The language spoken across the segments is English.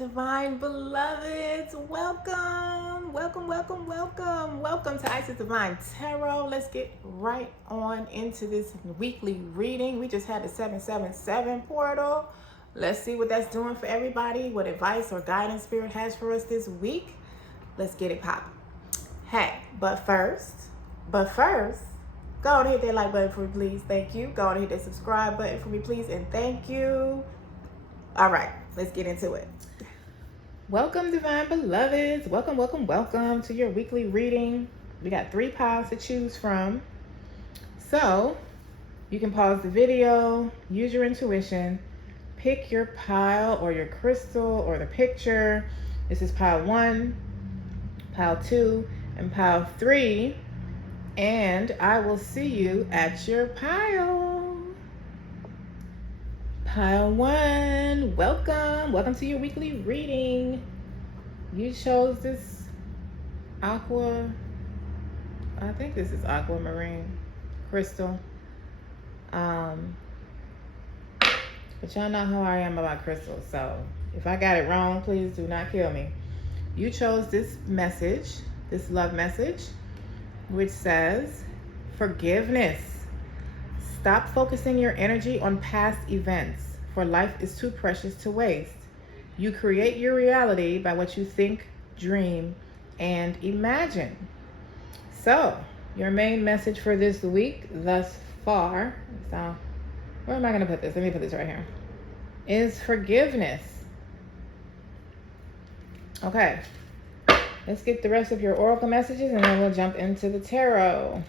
Divine beloveds, welcome to Isis Divine Tarot. Let's get right on into this weekly reading. We just had the 777 portal. Let's see what that's doing for everybody, what advice or guidance spirit has for us this week. Let's get it popping. Hey, but first, go on and hit that like button for me, please. Thank you. Go on and hit that subscribe button for me, please, and thank you. All right, let's get into it. Welcome, Divine Beloveds. Welcome to your weekly reading. We got 3 piles to choose from. So you can pause the video, use your intuition, pick your pile or your crystal or the picture. This is pile 1, pile 2, and pile 3. And I will see you at your pile. Pile 1, welcome to your weekly reading. You chose this aqua, I think this is aquamarine crystal. But y'all know how I am about crystals, so if I got it wrong, please do not kill me. You chose this message, this love message, which says, forgiveness. Stop focusing your energy on past events, for life is too precious to waste. You create your reality by what you think, dream, and imagine. So, your main message for this week thus far, so where am I going to put this? Let me put this right here, is forgiveness. Okay, let's get the rest of your oracle messages and then we'll jump into the tarot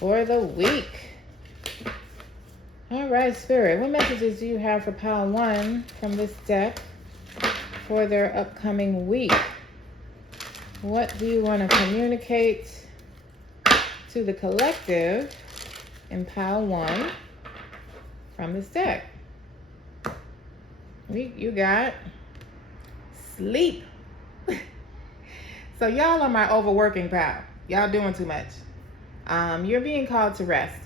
for the week. All right, Spirit, what messages do you have for pile 1 from this deck for their upcoming week? What do you want to communicate to the collective in pile 1 from this deck? You got sleep. So y'all are my overworking pile. Y'all doing too much. You're being called to rest.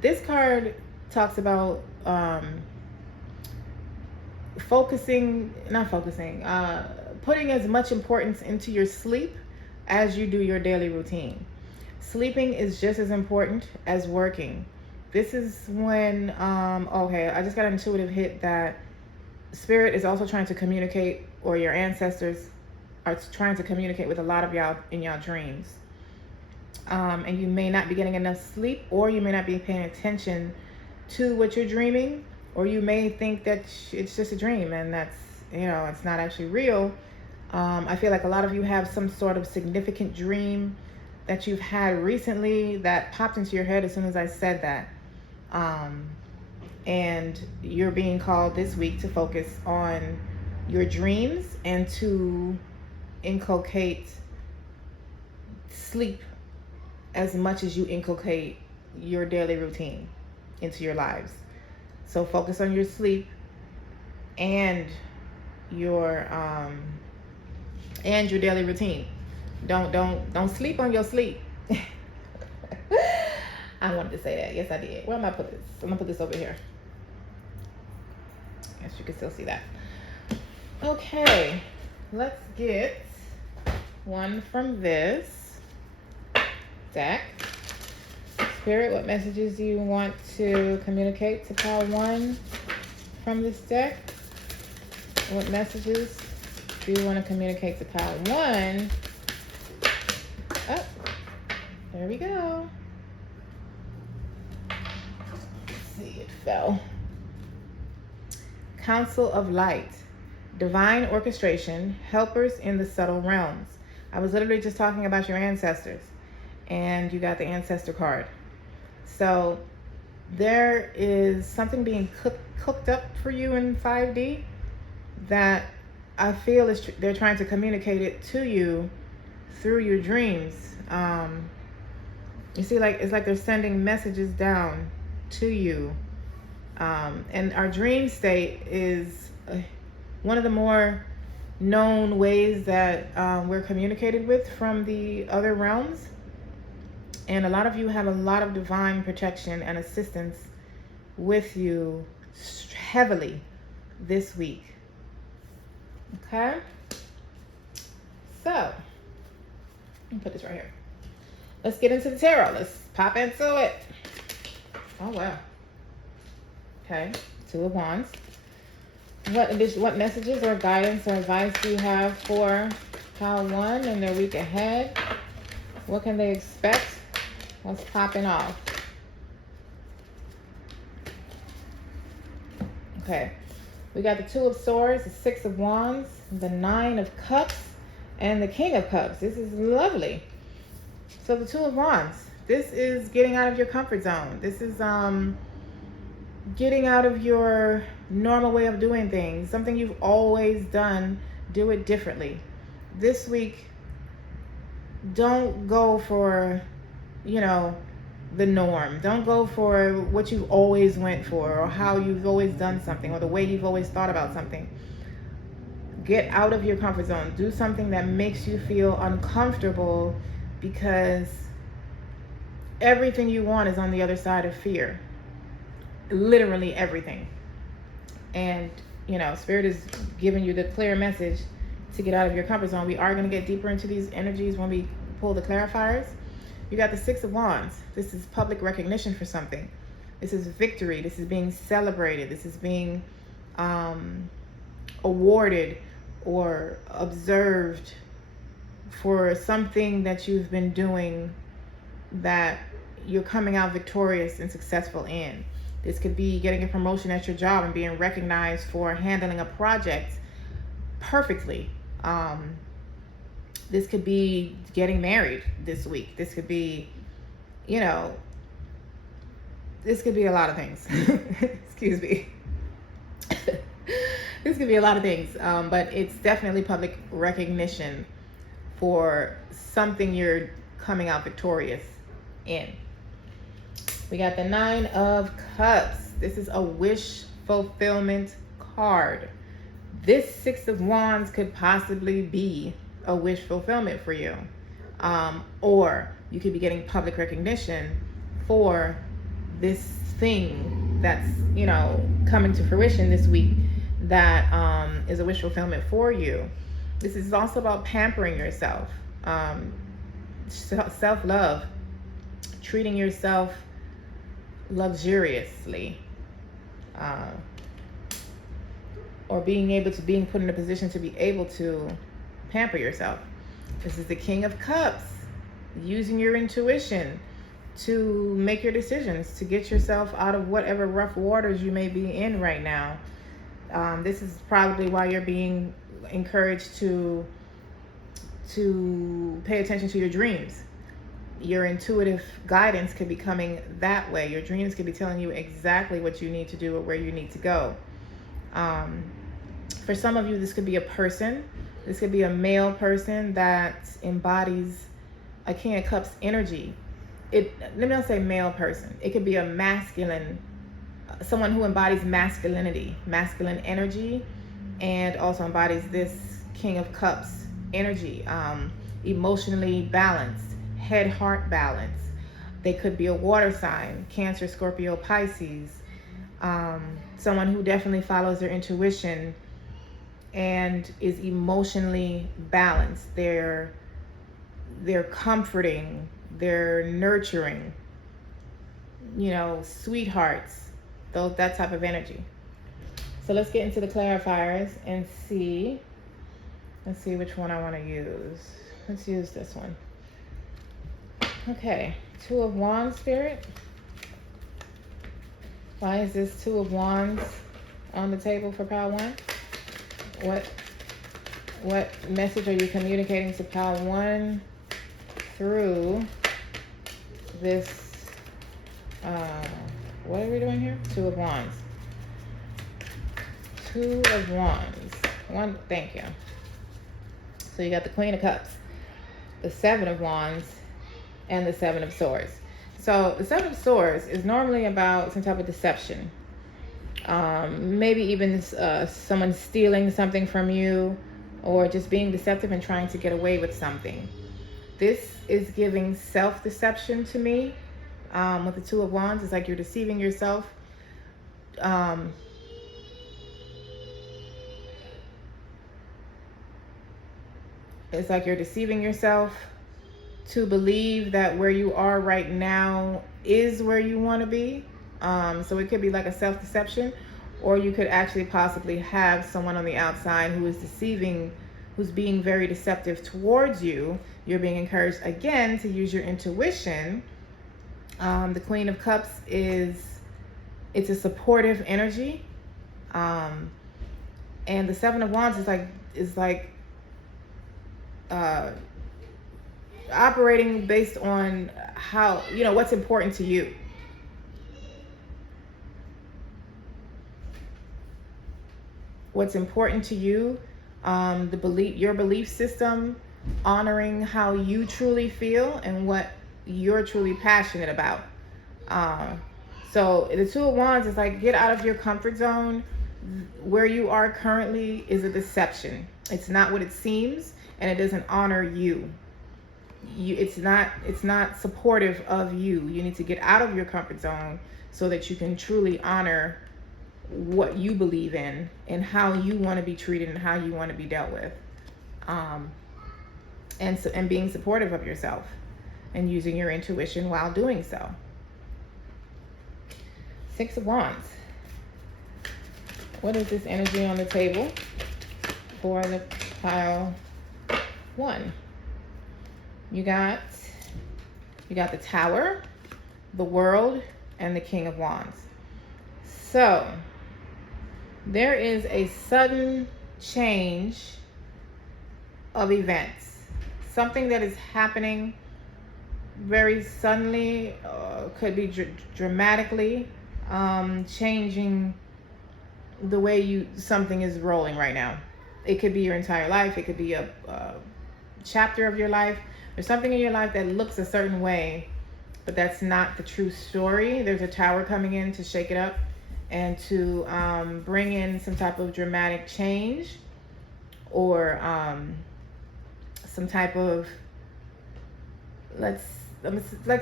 This card talks about putting as much importance into your sleep as you do your daily routine. Sleeping is just as important as working. This is when, okay, I just got an intuitive hit that Spirit is also trying to communicate, or your ancestors are trying to communicate with a lot of y'all in y'all dreams. And you may not be getting enough sleep, or you may not be paying attention to what you're dreaming, or you may think that it's just a dream and that's, it's not actually real. I feel like a lot of you have some sort of significant dream that you've had recently that popped into your head as soon as I said that. And you're being called this week to focus on your dreams and to inculcate sleep as much as you inculcate your daily routine into your lives. So focus on your sleep and your daily routine. Don't sleep on your sleep. I wanted to say that. Yes, I did. Where am I put this? I'm gonna put this over here. Yes, you can still see that. Okay, let's get one from this deck. Spirit, what messages do you want to communicate to pile 1 from this deck? What messages do you want to communicate to pile 1? Oh, there we go. Let's see, it fell. Council of Light. Divine orchestration, helpers in the subtle realms. I was literally just talking about your ancestors, and you got the ancestor card. So there is something being cooked up for you in 5D that I feel they're trying to communicate it to you through your dreams. You see, it's like they're sending messages down to you. And our dream state is one of the more known ways that we're communicated with from the other realms. And a lot of you have a lot of divine protection and assistance with you heavily this week. Okay. So, let me put this right here. Let's get into the tarot. Let's pop into it. Oh, wow. Okay. Two of Wands. What messages or guidance or advice do you have for pile one and their week ahead? What can they expect? What's popping off? Okay. We got the Two of Swords, the Six of Wands, the Nine of Cups, and the King of Cups. This is lovely. So the Two of Wands. This is getting out of your comfort zone. This is getting out of your normal way of doing things. Something you've always done, do it differently. This week, don't go for, you know, the norm. Don't go for what you've always went for, or how you've always done something, or the way you've always thought about something. Get out of your comfort zone. Do something that makes you feel uncomfortable, because everything you want is on the other side of fear. Literally everything. And, you know, Spirit is giving you the clear message to get out of your comfort zone. We are going to get deeper into these energies when we pull the clarifiers. You got the Six of Wands. This is public recognition for something. This is victory. This is being celebrated. This is being awarded or observed for something that you've been doing that you're coming out victorious and successful in. This could be getting a promotion at your job and being recognized for handling a project perfectly. This could be getting married this week. This could be, you know, this could be a lot of things. Excuse me. This could be a lot of things, but it's definitely public recognition for something you're coming out victorious in. We got the Nine of Cups. This is a wish fulfillment card. This Six of Wands could possibly be a wish fulfillment for you. Or you could be getting public recognition for this thing that's, you know, coming to fruition this week that is a wish fulfillment for you. This is also about pampering yourself, self-love, treating yourself luxuriously, or being put in a position to be able to pamper yourself. This is the King of Cups, using your intuition to make your decisions, to get yourself out of whatever rough waters you may be in right now. This is probably why you're being encouraged to pay attention to your dreams. Your intuitive guidance could be coming that way. Your dreams could be telling you exactly what you need to do or where you need to go. For some of you, this could be a person. This could be a male person that embodies a King of Cups energy. Let me not say male person. It could be a masculine, someone who embodies masculinity, masculine energy, and also embodies this King of Cups energy, emotionally balanced, head-heart balance. They could be a water sign, Cancer, Scorpio, Pisces, someone who definitely follows their intuition and is emotionally balanced. They're comforting, they're nurturing, you know, sweethearts, that type of energy. So let's get into the clarifiers and see. Let's see which one I want to use. Let's use this one. Okay, Two of Wands, Spirit. Why is this Two of Wands on the table for pile one? What message are you communicating to pile one through this? What are we doing here? Two of Wands. Two of Wands. Thank you. So you got the Queen of Cups, the Seven of Wands, and the Seven of Swords. So the Seven of Swords is normally about some type of deception. Maybe even someone stealing something from you, or just being deceptive and trying to get away with something. This is giving self-deception to me. With the Two of Wands, it's like you're deceiving yourself. It's like you're deceiving yourself to believe that where you are right now is where you want to be. So it could be like a self-deception, or you could actually possibly have someone on the outside who is deceiving, who's being very deceptive towards you. You're being encouraged again to use your intuition. The Queen of Cups it's a supportive energy. And the Seven of Wands is like operating based on how, what's important to you. What's important to you, your belief system, honoring how you truly feel and what you're truly passionate about. So the Two of Wands is like, get out of your comfort zone. Where you are currently is a deception. It's not what it seems, and it doesn't honor you. It's not supportive of you. You need to get out of your comfort zone so that you can truly honor what you believe in and how you want to be treated and how you want to be dealt with. And being supportive of yourself and using your intuition while doing so. Six of Wands. What is this energy on the table for the pile one? You got the Tower, the World, and the King of Wands. So there is a sudden change of events. Something that is happening very suddenly, could be dramatically changing the way something is rolling right now. It could be your entire life. It could be a chapter of your life. There's something in your life that looks a certain way, but that's not the true story. There's a Tower coming in to shake it up and to bring in some type of dramatic change, or some type of, like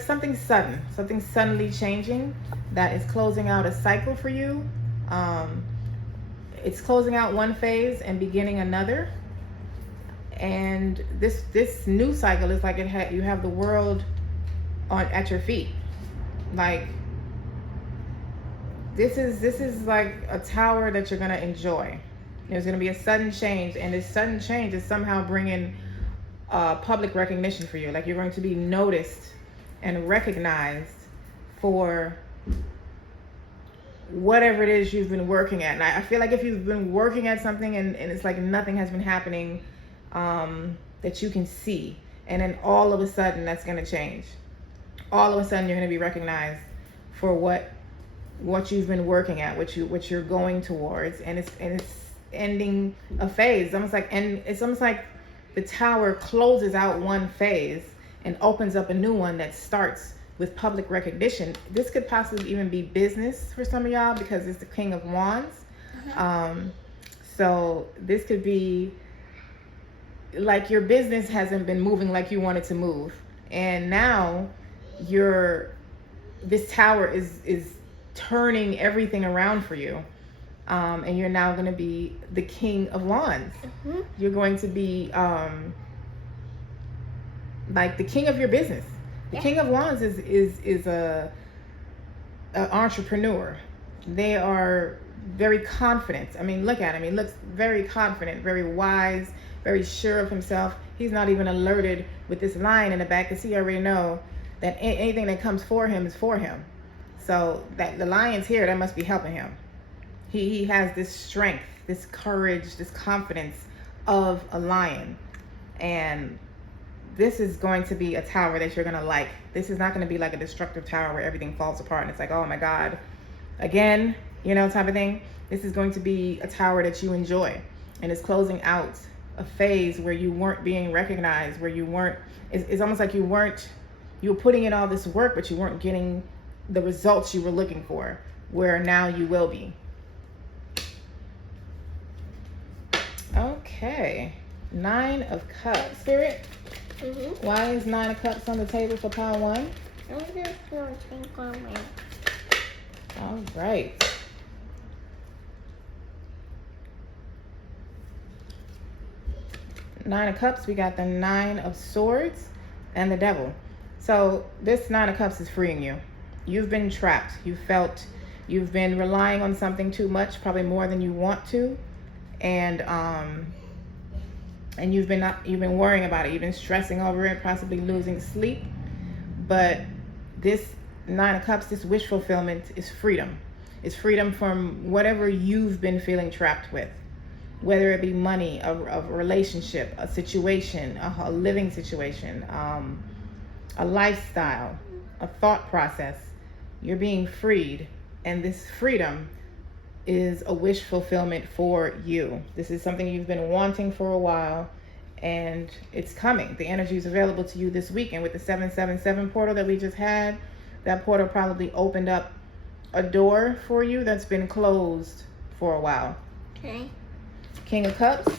something suddenly changing that is closing out a cycle for you. It's closing out one phase and beginning another. And this new cycle is like you have the world at your feet. Like this is like a tower that you're gonna enjoy. There's gonna be a sudden change, and this sudden change is somehow bringing public recognition for you. Like you're going to be noticed and recognized for whatever it is you've been working at. And I feel like if you've been working at something and it's like nothing has been happening that you can see, and then all of a sudden that's going to change. All of a sudden you're going to be recognized for what you've been working at, what you're going towards, and it's ending a phase. It's almost like the Tower closes out one phase and opens up a new one that starts with public recognition. This could possibly even be business for some of y'all, because it's the King of Wands. So this could be like your business hasn't been moving like you wanted to move, and now this Tower is turning everything around for you. And you're now going to be the King of Wands. You're going to be like the king of your business. The King of Wands is a entrepreneur. They are very confident. I mean, look at him. He looks very confident, very wise, very sure of himself. He's not even alerted with this lion in the back, because he already know that anything that comes for him is for him. So that the lion's here, that must be helping him. He has this strength, this courage, this confidence of a lion. And this is going to be a tower that you're going to like. This is not going to be like a destructive tower where everything falls apart and it's like, oh my God, again, type of thing. This is going to be a tower that you enjoy. And it's closing out a phase where you weren't being recognized, where you weren't, it's almost like you were putting in all this work, but you weren't getting the results you were looking for, where now you will be. Okay, Nine of Cups. Spirit, why is Nine of Cups on the table for pile one? All right. Nine of Cups, we got the Nine of Swords and the Devil. So this Nine of Cups is freeing you. You've been trapped. You've been relying on something too much, probably more than you want to. And you've been worrying about it. You've been stressing over it, possibly losing sleep. But this Nine of Cups, this wish fulfillment is freedom. It's freedom from whatever you've been feeling trapped with, whether it be money, a relationship, a situation, a living situation, a lifestyle, a thought process. You're being freed, and this freedom is a wish fulfillment for you. This is something you've been wanting for a while, and it's coming. The energy is available to you this week, and with the 777 portal that we just had, that portal probably opened up a door for you that's been closed for a while. Okay. King of Cups.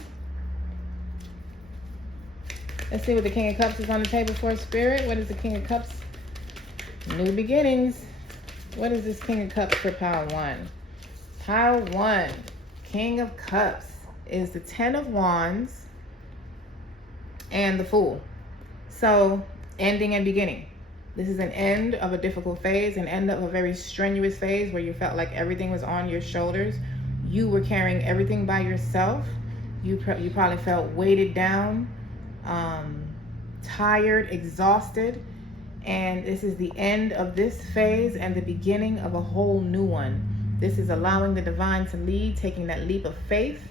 Let's see what the King of Cups is on the table for, Spirit. What is the King of Cups? New beginnings. What is this King of Cups for pile one? Pile one, King of Cups, is the 10 of Wands and the Fool. So, ending and beginning. This is an end of a difficult phase, an end of a very strenuous phase where you felt like everything was on your shoulders. You were carrying everything by yourself. You probably felt weighted down, tired, exhausted. And this is the end of this phase and the beginning of a whole new one. This is allowing the divine to lead, taking that leap of faith.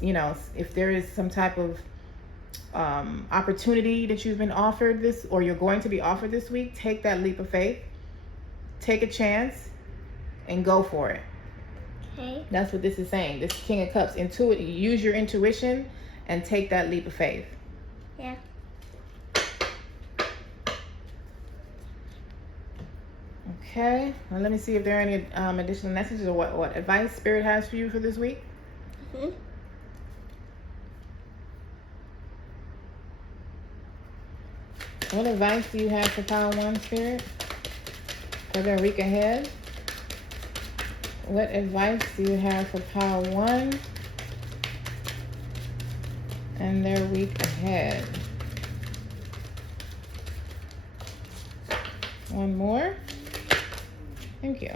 You know, if there is some type of opportunity that you've been offered this, or you're going to be offered this week, take that leap of faith, take a chance, and go for it. Okay. That's what this is saying. This King of Cups, use your intuition and take that leap of faith. Yeah. Okay, well, let me see if there are any additional messages or what advice Spirit has for you for this week. Mm-hmm. What advice do you have for pile one, Spirit, for the week ahead? What advice do you have for pile one and their week ahead? One more. Thank you.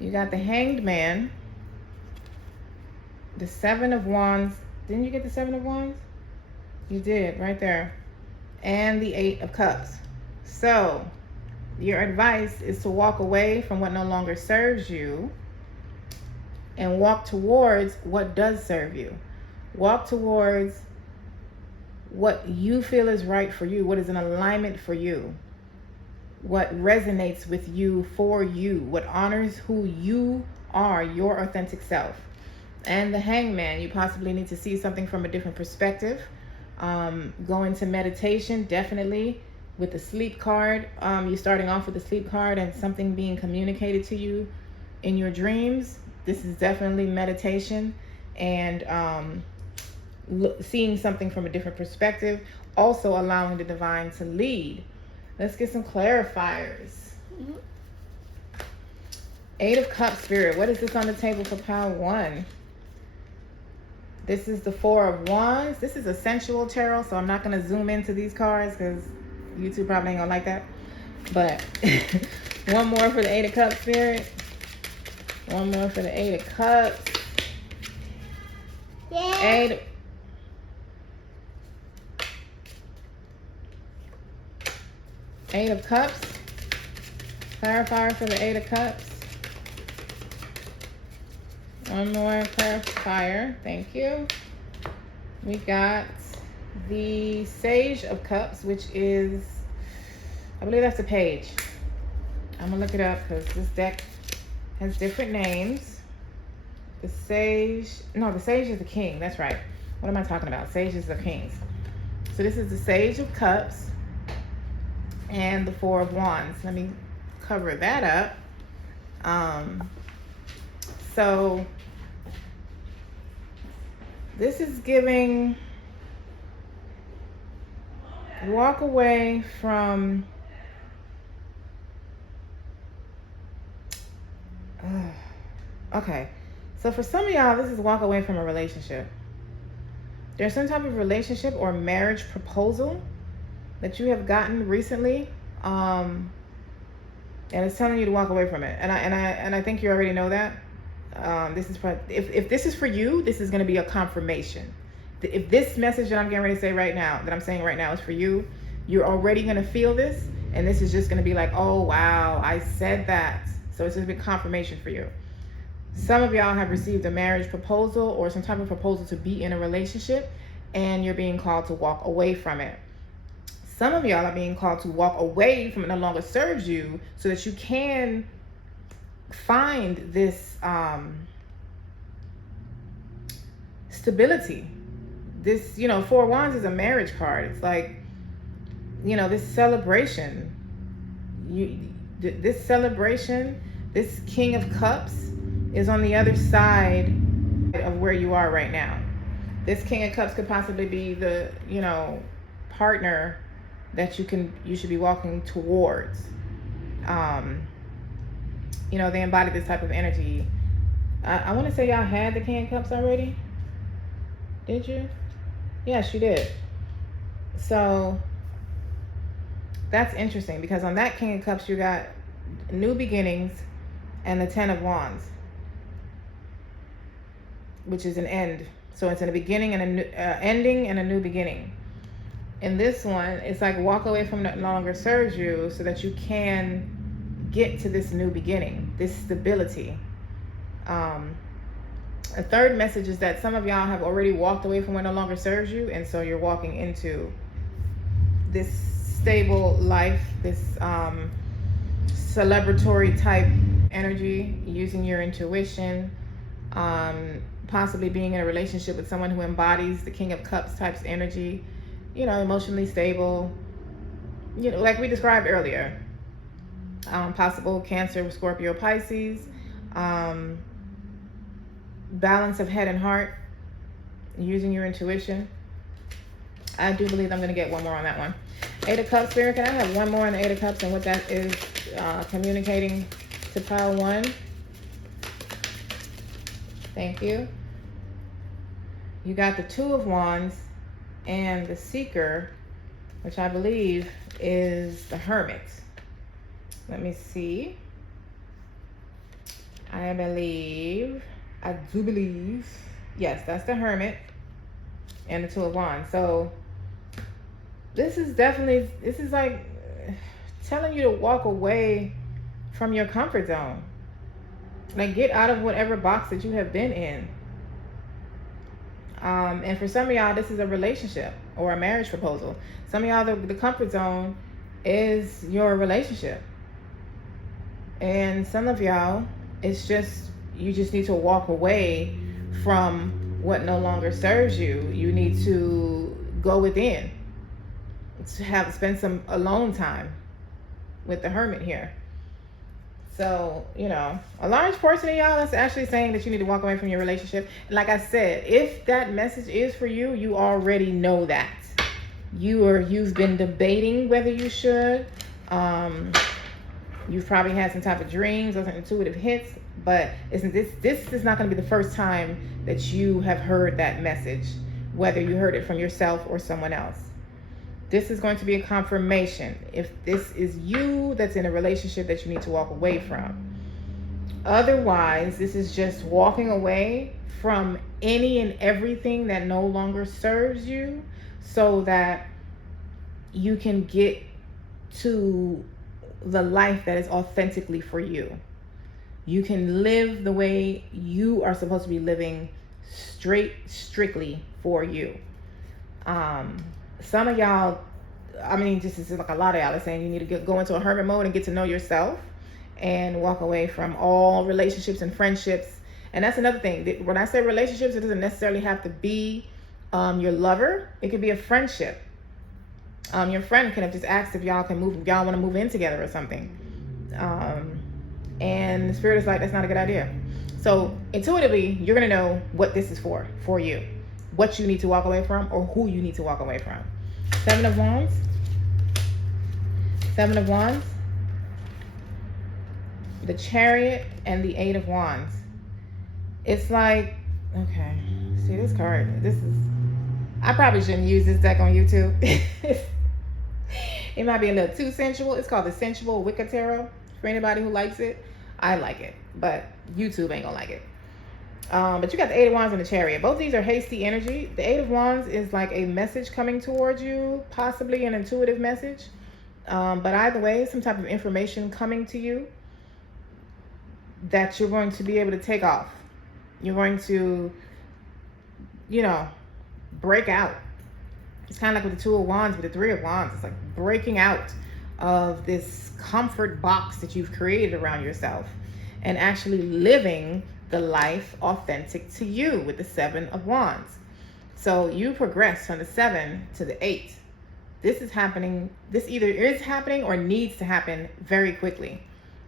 You got the Hanged Man, the 7 of Wands. Didn't you get the 7 of Wands? You did, right there. And the 8 of Cups. So, your advice is to walk away from what no longer serves you and walk towards what does serve you. Walk towards what you feel is right for you, what is in alignment for you, what resonates with you, for you, what honors who you are, your authentic self. And the Hangman, you possibly need to see something from a different perspective. Go into meditation, definitely, with the sleep card. You're starting off with the sleep card and something being communicated to you in your dreams. This is definitely meditation and seeing something from a different perspective. Also allowing the divine to lead. Let's get some clarifiers. Mm-hmm. 8 of Cups, Spirit. What is this on the table for pile one? This is the 4 of Wands. This is a Sensual tarot, so I'm not going to zoom into these cards because YouTube probably ain't going to like that. But one more for the 8 of Cups, Spirit. One more for the 8 of Cups. Yeah. 8 of Cups. Clarifier for the 8 of Cups. One more clarifier. Thank you. We got the Sage of Cups, which is, I believe that's a page. I'm going to look it up because this deck has different names. The Sage is the King. That's right. What am I talking about? Sages are kings. So this is the Sage of Cups and the 4 of Wands. Let me cover that up. So this is giving, walk away from okay, so for some of y'all, this is walk away from a relationship. There's some type of relationship or marriage proposal that you have gotten recently, and it's telling you to walk away from it. And I think you already know that. This is if this is for you, this is going to be a confirmation. If this message that I'm getting ready to say right now, that I'm saying right now, is for you, you're already going to feel this, and this is just going to be like, oh wow, I said that. So it's just a big confirmation for you. Some of y'all have received a marriage proposal or some type of proposal to be in a relationship, and you're being called to walk away from it. Some of y'all are being called to walk away from it no longer serves you, so that you can find this stability. This, you know, Four of Wands is a marriage card. It's like, you know, this celebration. This celebration, this King of Cups is on the other side of where you are right now. This King of Cups could possibly be the, you know, partner that you should be walking towards. You know, they embody this type of energy. I want to say y'all had the King of Cups already. Did you? Yes, you did. So that's interesting, because on that King of Cups you got new beginnings and the Ten of Wands, which is an end. So it's in a beginning and a new ending and a new beginning. In this one, it's like walk away from what no longer serves you, so that you can get to this new beginning, this stability. A third message is that some of y'all have already walked away from what no longer serves you, and so you're walking into this stable life, this celebratory type energy, using your intuition, possibly being in a relationship with someone who embodies the King of Cups type's energy, you know, emotionally stable, you know, like we described earlier. Possible Cancer, Scorpio, Pisces, balance of head and heart, using your intuition. I do believe I'm going to get one more on that one. Eight of Cups, Spirit, can I have one more on the Eight of Cups and what that is communicating to pile one? Thank you. You got the Two of Wands and the Seeker, which I believe is the Hermit. Let me see. I do believe, yes, that's the Hermit and the Two of Wands. So this is like telling you to walk away from your comfort zone. Like, get out of whatever box that you have been in. And for some of y'all, this is a relationship or a marriage proposal. Some of y'all, the comfort zone is your relationship. And some of y'all, it's just, you just need to walk away from what no longer serves you. You need to go within, to spend some alone time with the Hermit here. So, you know, a large portion of y'all is actually saying that you need to walk away from your relationship. And like I said, if that message is for you, you already know that. You've been debating whether you should. You've probably had some type of dreams or some intuitive hits, but this is not going to be the first time that you have heard that message, whether you heard it from yourself or someone else. This is going to be a confirmation if this is you that's in a relationship that you need to walk away from. Otherwise, this is just walking away from any and everything that no longer serves you, so that you can get to the life that is authentically for you. You can live the way you are supposed to be living, strictly for you. Some of y'all, I mean, just is like a lot of y'all are saying you need to go into a hermit mode and get to know yourself and walk away from all relationships and friendships. And that's another thing. When I say relationships, it doesn't necessarily have to be your lover. It could be a friendship. Your friend could have just asked if y'all want to move in together or something. And the Spirit is like, that's not a good idea. So intuitively, you're going to know what this is for you. What you need to walk away from, or who you need to walk away from. Seven of Wands. Seven of Wands. The Chariot and the Eight of Wands. It's like, okay, see this card. This is I probably shouldn't use this deck on YouTube. It might be a little too sensual. It's called the Sensual Wicca Tarot. For anybody who likes it, I like it, but YouTube ain't gonna like it. But you got the Eight of Wands and the Chariot. Both of these are hasty energy. The Eight of Wands is like a message coming towards you, possibly an intuitive message. But either way, some type of information coming to you that you're going to be able to take off. You're going to, you know, break out. It's kind of like with the Two of Wands, with the Three of Wands. It's like breaking out of this comfort box that you've created around yourself and actually living the life authentic to you with the Seven of Wands. So you progress from the 7 to the 8. This is happening. This either is happening or needs to happen very quickly.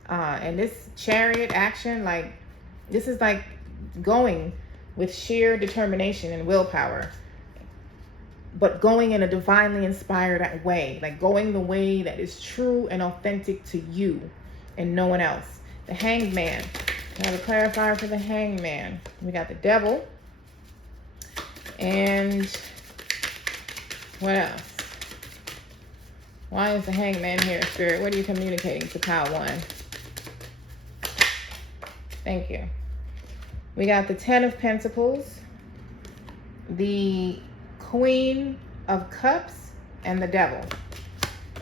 And this Chariot action, like, this is like going with sheer determination and willpower, but going in a divinely inspired way, like going the way that is true and authentic to you and no one else. The Hanged Man. I have a clarifier for the Hanged Man. We got the Devil. And what else? Why is the Hanged Man here, Spirit? What are you communicating to Pile 1? Thank you. We got the Ten of Pentacles, the Queen of Cups, and the Devil.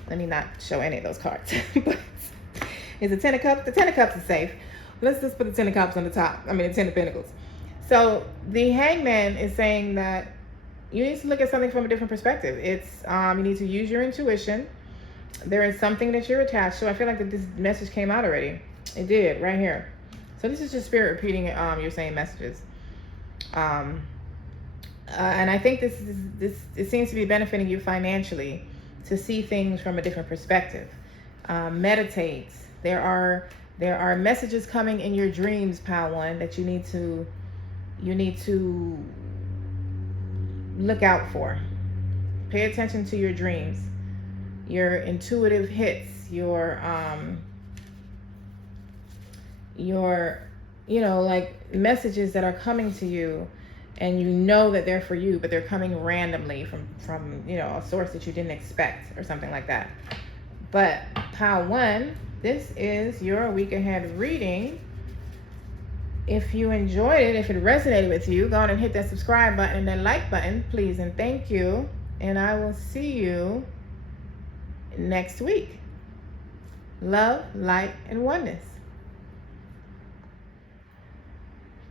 Let me not show any of those cards. But is the Ten of Cups? The Ten of Cups is safe. Let's just put the Ten of Cups on the top. I mean, the Ten of Pentacles. So the Hangman is saying that you need to look at something from a different perspective. It's you need to use your intuition. There is something that you're attached to. I feel like that this message came out already. It did, right here. So this is just Spirit repeating your same messages. And I think this it seems to be benefiting you financially to see things from a different perspective. Meditate. There are messages coming in your dreams, Pile 1, that you need to look out for. Pay attention to your dreams, your intuitive hits, your like messages that are coming to you, and you know that they're for you, but they're coming randomly from a source that you didn't expect or something like that. But Pile 1, this is your week ahead reading. If you enjoyed it, if it resonated with you, go on and hit that subscribe button and that like button, please and thank you. And I will see you next week. Love, light, and oneness.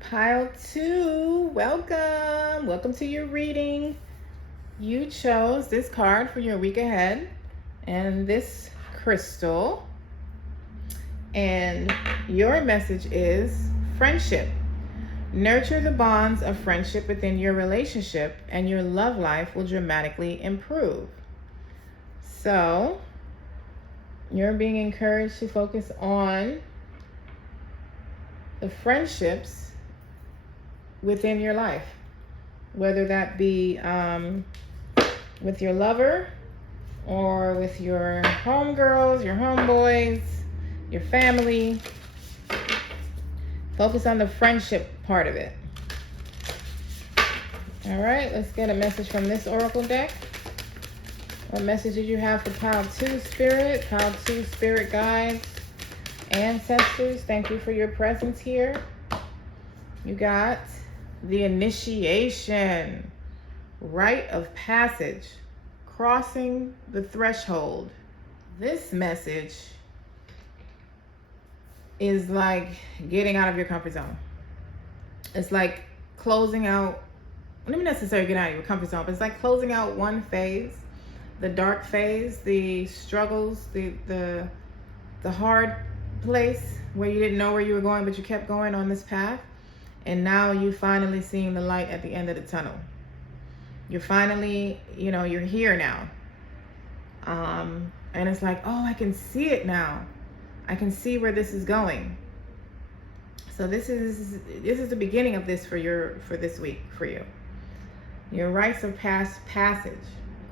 Pile 2, welcome. Welcome to your reading. You chose this card for your week ahead and this crystal. And your message is friendship. Nurture the bonds of friendship within your relationship and your love life will dramatically improve. So you're being encouraged to focus on the friendships within your life, whether that be with your lover or with your homegirls, your homeboys, your family. Focus on the friendship part of it. All right, let's get a message from this oracle deck. What message did you have for Pile 2, Spirit? Pile 2, Spirit guides, ancestors, thank you for your presence here. You got the initiation, rite of passage, crossing the threshold. This message is like getting out of your comfort zone. It's like closing out, not necessarily getting out of your comfort zone, but it's like closing out one phase, the dark phase, the struggles, the hard place where you didn't know where you were going, but you kept going on this path. And now you finally seeing the light at the end of the tunnel. You're finally, you're here now. And it's like, oh, I can see it now. I can see where this is going. So this is the beginning of this for this week for you. Your rites of passage,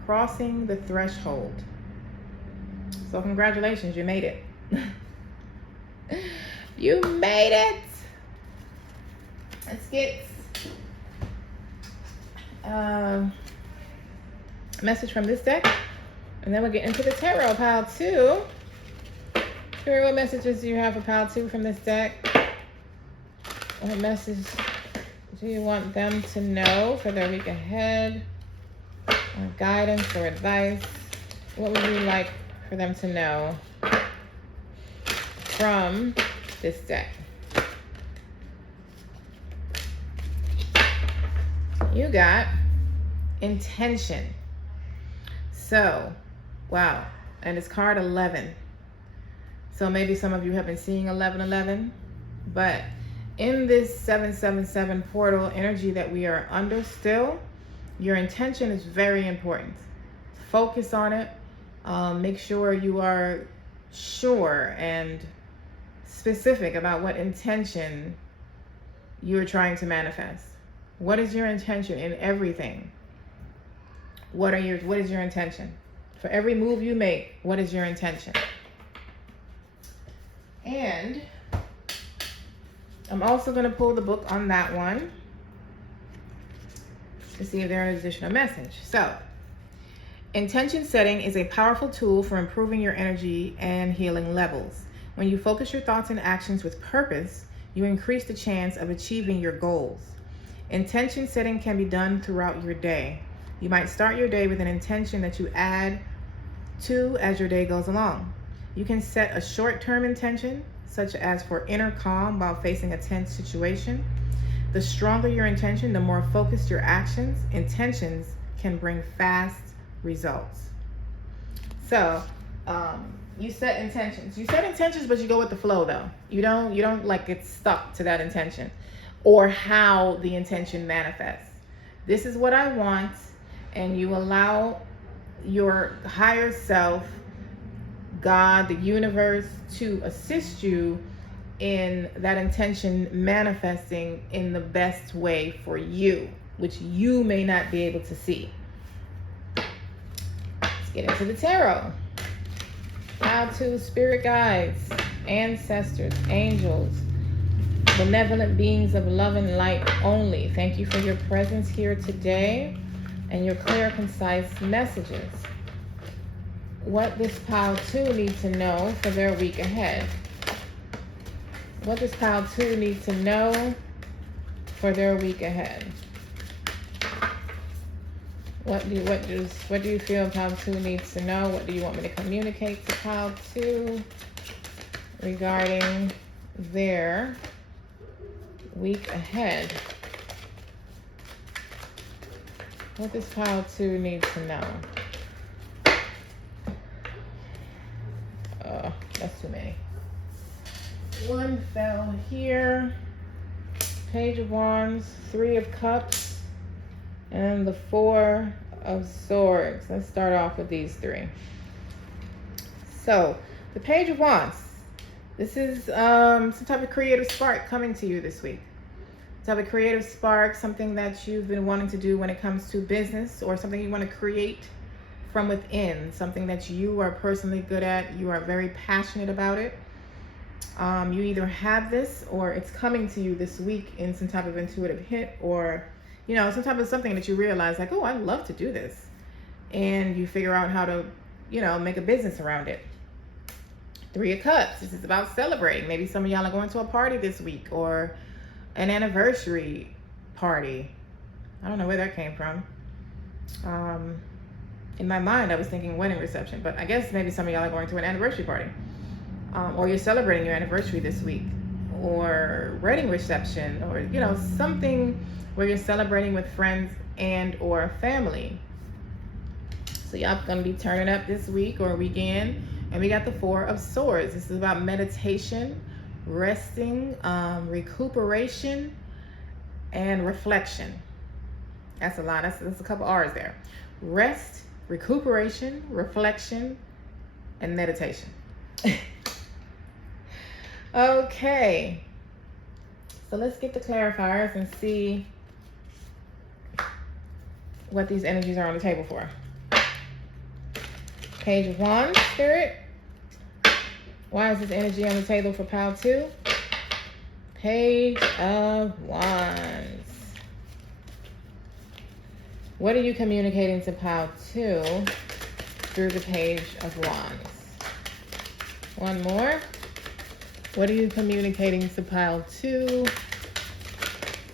crossing the threshold. So congratulations, you made it. You made it. Let's get message from this deck. And then we'll get into the tarot, pile 2. Spirit, what messages do you have for pile 2 from this deck? What message do you want them to know for their week ahead? Or guidance or advice? What would you like for them to know from this deck? You got intention. So, wow. And it's card 11. So maybe some of you have been seeing 1111. But in this 777 portal energy that we are under still, your intention is very important. Focus on it. Make sure you are sure and specific about what intention you're trying to manifest. What is your intention in everything? What is your intention? For every move you make, what is your intention? And I'm also going to pull the book on that one to see if there is an additional message. So, intention setting is a powerful tool for improving your energy and healing levels. When you focus your thoughts and actions with purpose, you increase the chance of achieving your goals. Intention setting can be done throughout your day. You might start your day with an intention that you add to as your day goes along. You can set a short-term intention, such as for inner calm while facing a tense situation. The stronger your intention, the more focused your actions. Intentions can bring fast results. So, you set intentions. You set intentions, but you go with the flow, though. You don't like get stuck to that intention or how the intention manifests. This is what I want, and you allow your higher self, God, the universe, to assist you in that intention manifesting in the best way for you, which you may not be able to see. Let's get into the tarot. How to spirit guides, ancestors, angels, benevolent beings of love and light only. Thank you for your presence here today and your clear, concise messages. What does pile 2 need to know for their week ahead? What does pile 2 need to know for their week ahead? What do you feel pile 2 needs to know? What do you want me to communicate to pile 2 regarding their week ahead? What does pile 2 need to know? Oh, that's too many. One fell here. Page of Wands, 3 of Cups, and the 4 of Swords. Let's start off with these 3. So, the Page of Wands. This is some type of creative spark coming to you this week. Some type of creative spark, something that you've been wanting to do when it comes to business, or something you want to create from within, something that you are personally good at, you are very passionate about it. You either have this or it's coming to you this week in some type of intuitive hit, or some type of something that you realize like, oh, I love to do this, and you figure out how to make a business around it. 3 of Cups, this is about celebrating. Maybe some of y'all are going to a party this week, or an anniversary party. I don't know where that came from. In my mind I was thinking wedding reception, but I guess maybe some of y'all are going to an anniversary party. Or you're celebrating your anniversary this week, or wedding reception, or something where you're celebrating with friends and or family. So y'all gonna be turning up this week or weekend. And we got the 4 of Swords. This is about meditation, resting, recuperation, and reflection. That's a lot. That's a couple R's there. Rest, recuperation, reflection, and meditation. Okay, so let's get the clarifiers and see what these energies are on the table for. Page of Wands, Spirit. Why is this energy on the table for pile 2? Page of Wands. What are you communicating to pile 2 through the Page of Wands? One more. What are you communicating to pile 2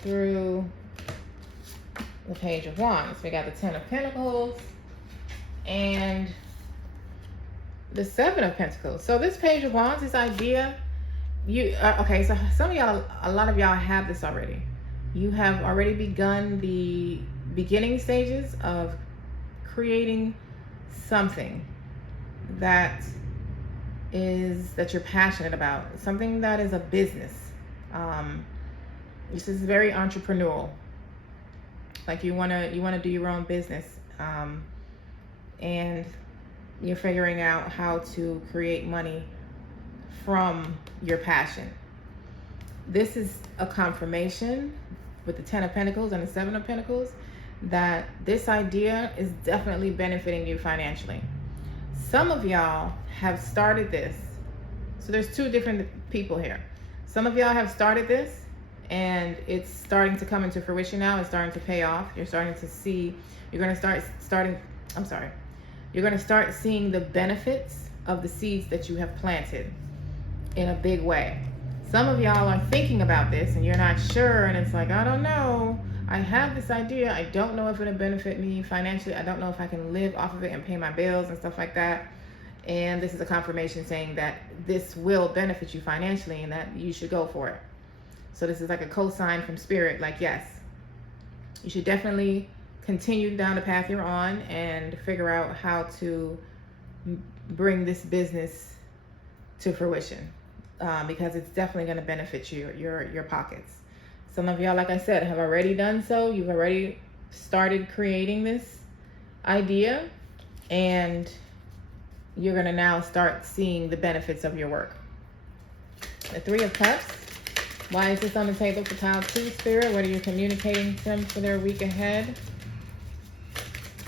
through the Page of Wands? We got the 10 of Pentacles and the 7 of Pentacles. So this Page of Wands, this idea, okay, so some of y'all, a lot of y'all have this already. You have already begun the beginning stages of creating something that you're passionate about, something that is a business. This is very entrepreneurial. Like you wanna do your own business, and you're figuring out how to create money from your passion. This is a confirmation with the 10 of Pentacles and the 7 of Pentacles that this idea is definitely benefiting you financially. Some of y'all have started this. So there's 2 different people here. Some of y'all have started this and it's starting to come into fruition now. It's starting to pay off. You're starting to see, you're going to start seeing the benefits of the seeds that you have planted in a big way. Some of y'all are thinking about this and you're not sure, and it's like, I don't know. I have this idea. I don't know if it'll benefit me financially. I don't know if I can live off of it and pay my bills and stuff like that. And this is a confirmation saying that this will benefit you financially and that you should go for it. So this is like a cosign from Spirit, like, yes, you should definitely continue down the path you're on and figure out how to bring this business to fruition, because it's definitely going to benefit you, your pockets. Some of y'all, like I said, have already done so. You've already started creating this idea, and you're going to now start seeing the benefits of your work. The 3 of Cups. Why is this on the table for pile 2, Spirit? What are you communicating to them for their week ahead?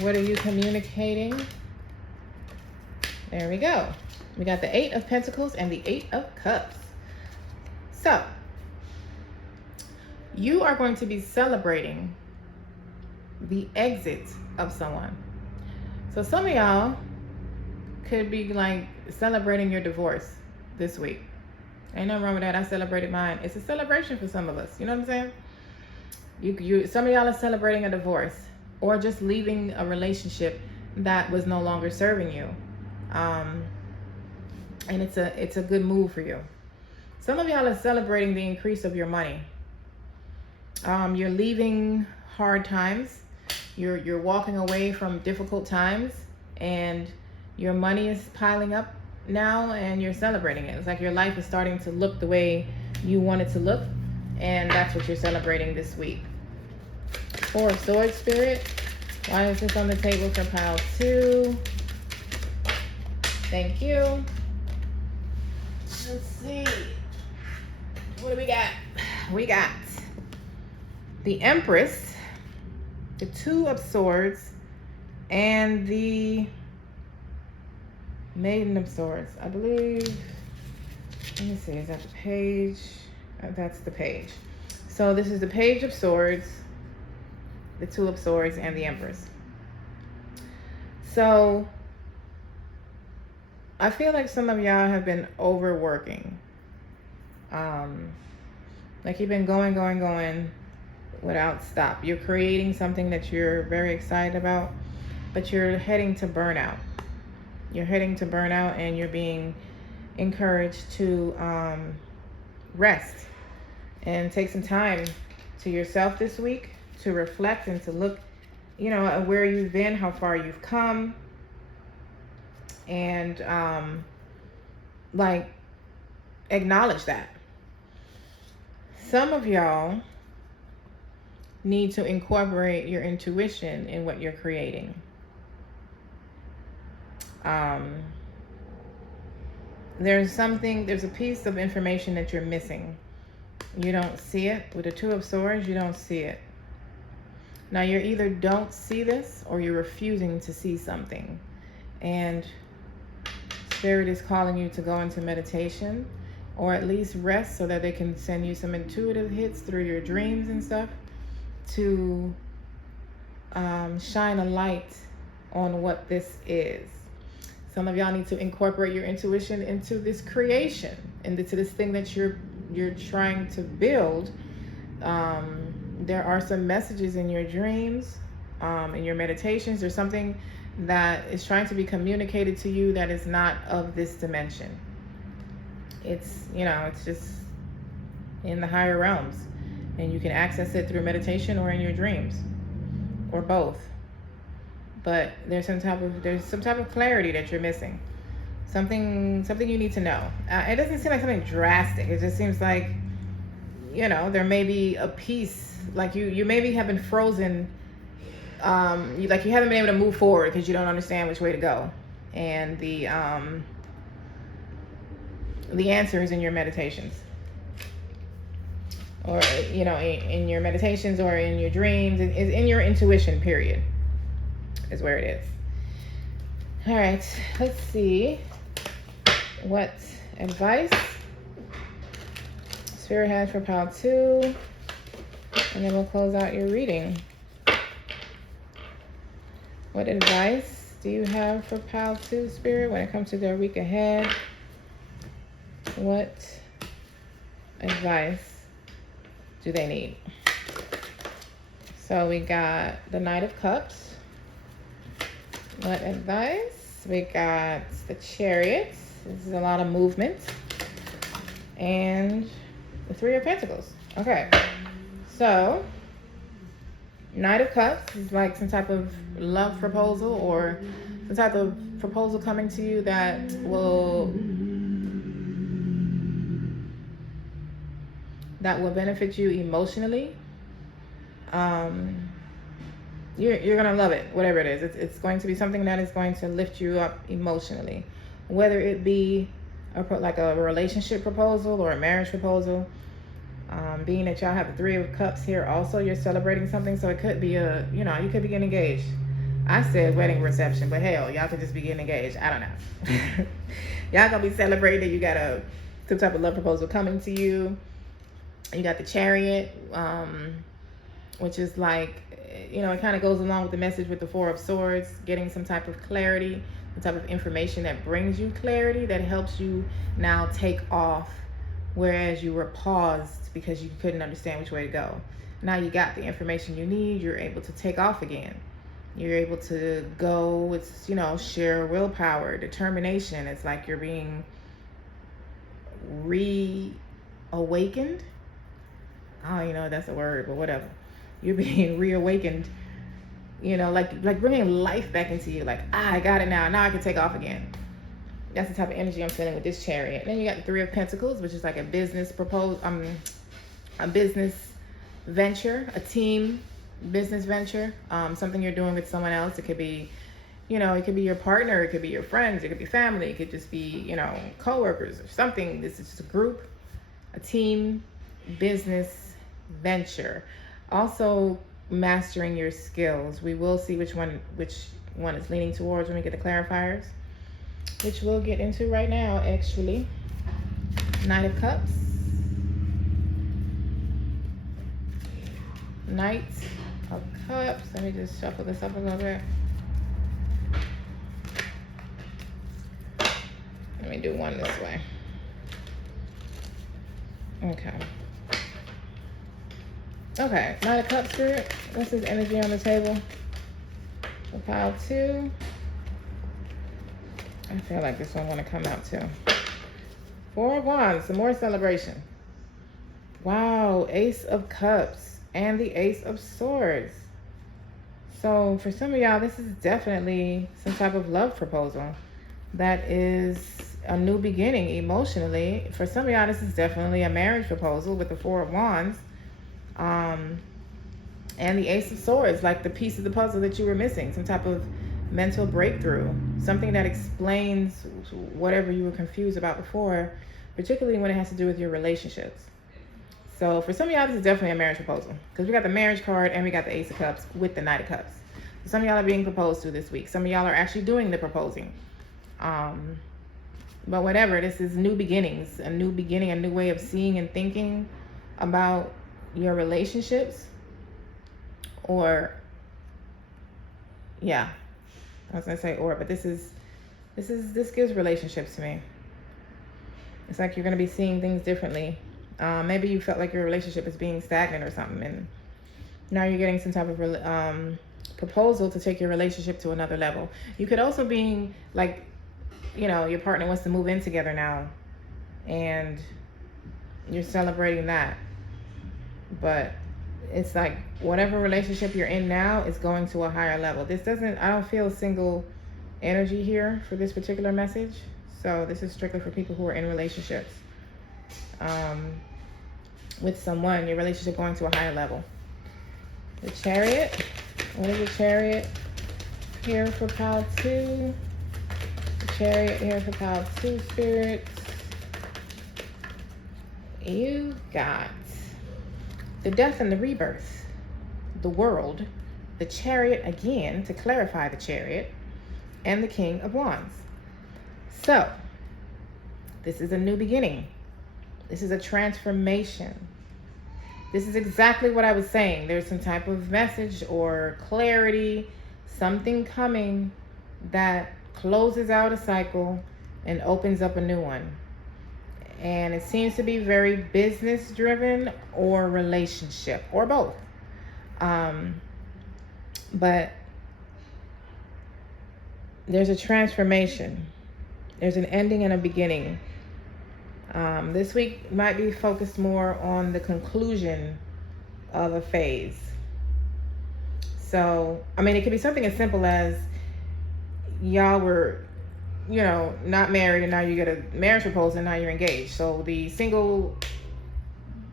What are you communicating? There we go. We got the 8 of Pentacles and the 8 of Cups. So, you are going to be celebrating the exit of someone. So some of y'all could be like celebrating your divorce this week. Ain't nothing wrong with that. I celebrated mine. It's a celebration for some of us. You know what I'm saying? Some of y'all are celebrating a divorce or just leaving a relationship that was no longer serving you. And it's a good move for you. Some of y'all are celebrating the increase of your money. You're leaving hard times. You're walking away from difficult times, and your money is piling up now, and you're celebrating it. It's like your life is starting to look the way you want it to look, and that's what you're celebrating this week. 4 of Swords, Spirit. Why is this on the table for pile 2? Thank you. Let's see. What do we got? We got the Empress, the 2 of Swords, and the Maiden of Swords. I believe, let me see, is that the page? That's the page. So this is the Page of Swords, the 2 of Swords, and the Empress. So I feel like some of y'all have been overworking. Like you've been going without stop. You're creating something that you're very excited about, but you're heading to burnout. You're heading to burnout, and you're being encouraged to rest and take some time to yourself this week to reflect and to look, at where you've been, how far you've come, and acknowledge that. Some of y'all need to incorporate your intuition in what you're creating. There's a piece of information that you're missing. You don't see it. With the 2 of Swords, you don't see it. Now, you either don't see this or you're refusing to see something. And Spirit is calling you to go into meditation, or at least rest, so that they can send you some intuitive hits through your dreams and stuff to shine a light on what this is. Some of y'all need to incorporate your intuition into this creation, into this thing that you're trying to build. There are some messages in your dreams, in your meditations. There's something that is trying to be communicated to you that is not of this dimension. It's, it's just in the higher realms, and you can access it through meditation or in your dreams, or both. But there's some type of clarity that you're missing. Something you need to know. It doesn't seem like something drastic. It just seems like, there may be a piece, like you maybe have been frozen. You haven't been able to move forward because you don't understand which way to go, and the answer is in your meditations, or in your meditations or in your dreams. It's in your intuition, period, is where it is. All right, let's see what advice Spirit has for pile 2, and then we'll close out your reading. What advice do you have for pile 2, Spirit, when it comes to their week ahead? What advice do they need? So we got the Knight of Cups. What advice? We got the Chariot. This is a lot of movement. And the Three of Pentacles. Okay. So Knight of Cups is like some type of love proposal, or some type of proposal coming to you that will benefit you emotionally. You're gonna love it, whatever it is. It's going to be something that is going to lift you up emotionally, whether it be like a relationship proposal or a marriage proposal. Being that y'all have the Three of Cups here also, you're celebrating something, so it could be you could be getting engaged. I said wedding reception, but hell, y'all could just be getting engaged. I don't know. Y'all gonna be celebrating. You got some type of love proposal coming to you. You got the Chariot, which is like, it kind of goes along with the message with the Four of Swords, getting some type of clarity, some type of information that brings you clarity, that helps you now take off, whereas you were paused because you couldn't understand which way to go. Now you got the information you need. You're able to take off again. You're able to go with, sheer willpower, determination. It's like you're being reawakened. I don't even know if that's a word, but whatever. You're being reawakened, like bringing life back into you. Like, I got it now. Now I can take off again. That's the type of energy I'm feeling with this Chariot. And then you got the Three of Pentacles, which is like a business a business venture, a team business venture, something you're doing with someone else. It could be, it could be your partner, it could be your friends, it could be family, it could just be, coworkers or something. This is just a group, a team business venture. Also mastering your skills. We will see which one is leaning towards when we get the clarifiers, which we'll get into right now, actually. Knight of Cups. Knight of Cups. Let me just shuffle this up a little bit. Let me do one this way. Okay, Knight of Cups, Spirit. What's his energy on the table? For pile 2. I feel like this one want to come out too. Four of Wands, some more celebration. Wow, Ace of Cups and the Ace of Swords. So for some of y'all, this is definitely some type of love proposal. That is a new beginning emotionally. For some of y'all, this is definitely a marriage proposal with the Four of Wands. And the Ace of Swords, like the piece of the puzzle that you were missing. Some type of mental breakthrough. Something that explains whatever you were confused about before, particularly when it has to do with your relationships. So for some of y'all, this is definitely a marriage proposal, because we got the marriage card and we got the Ace of Cups with the Knight of Cups. So some of y'all are being proposed to this week. Some of y'all are actually doing the proposing. But whatever, this is new beginnings, a new beginning, a new way of seeing and thinking about your relationships, or yeah, I was gonna say or, but this gives relationships to me. It's like you're gonna be seeing things differently. Maybe you felt like your relationship is being stagnant or something, and now you're getting some type of proposal to take your relationship to another level. You could also be like, your partner wants to move in together now, and you're celebrating that. But it's like whatever relationship you're in now is going to a higher level. I don't feel single energy here for this particular message. So this is strictly for people who are in relationships. With someone, your relationship going to a higher level. The Chariot. What is the Chariot here for pile 2? The Chariot here for pile 2, spirits. You got the Death and the Rebirth, the World, the Chariot again, to clarify the Chariot, and the King of Wands. So, this is a new beginning. This is a transformation. This is exactly what I was saying. There's some type of message or clarity, something coming that closes out a cycle and opens up a new one. And it seems to be very business driven or relationship or both. But there's a transformation. There's an ending and a beginning. This week might be focused more on the conclusion of a phase. So, it could be something as simple as y'all were, not married, and now you get a marriage proposal and now you're engaged. So the single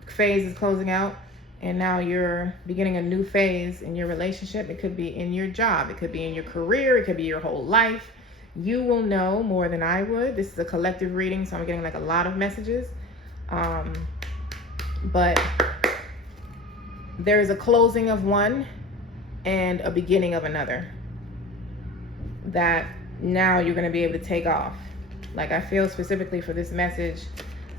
phase is closing out, and now you're beginning a new phase in your relationship. It could be in your job. It could be in your career. It could be your whole life. You will know more than I would. This is a collective reading, so I'm getting like a lot of messages. But there is a closing of one and a beginning of another that now you're going to be able to take off. Like, I feel specifically for this message,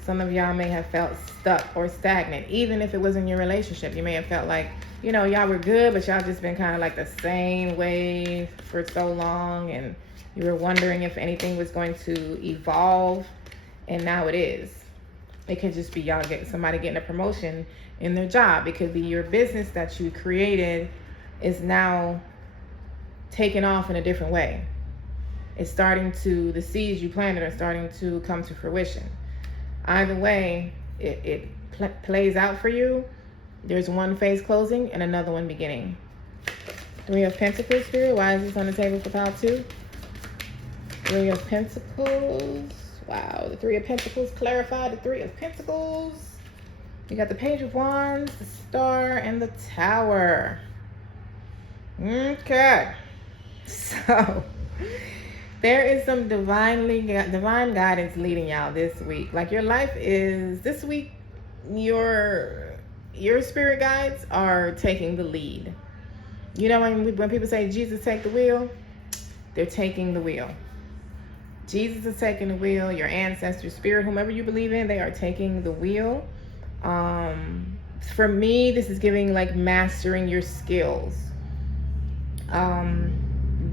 some of y'all may have felt stuck or stagnant. Even if it was in your relationship, you may have felt like, y'all were good, but y'all just been kind of like the same way for so long, and you were wondering if anything was going to evolve, and now it is. It could just be somebody getting a promotion in their job. It could be your business that you created is now taking off in a different way. It's the seeds you planted are starting to come to fruition. Either way, it plays out for you. There's one phase closing and another one beginning. 3 of Pentacles, Spirit. Why is this on the table for pile 2? 3 of Pentacles. Wow, the 3 of Pentacles. Clarify the 3 of Pentacles. You got the Page of Wands, the Star, and the Tower. Okay. So, there is some divine guidance leading y'all this week. Like, your life is, this week, your spirit guides are taking the lead. When people say, Jesus, take the wheel, they're taking the wheel. Jesus is taking the wheel. Your ancestors, spirit, whomever you believe in, they are taking the wheel. For me, this is giving like mastering your skills.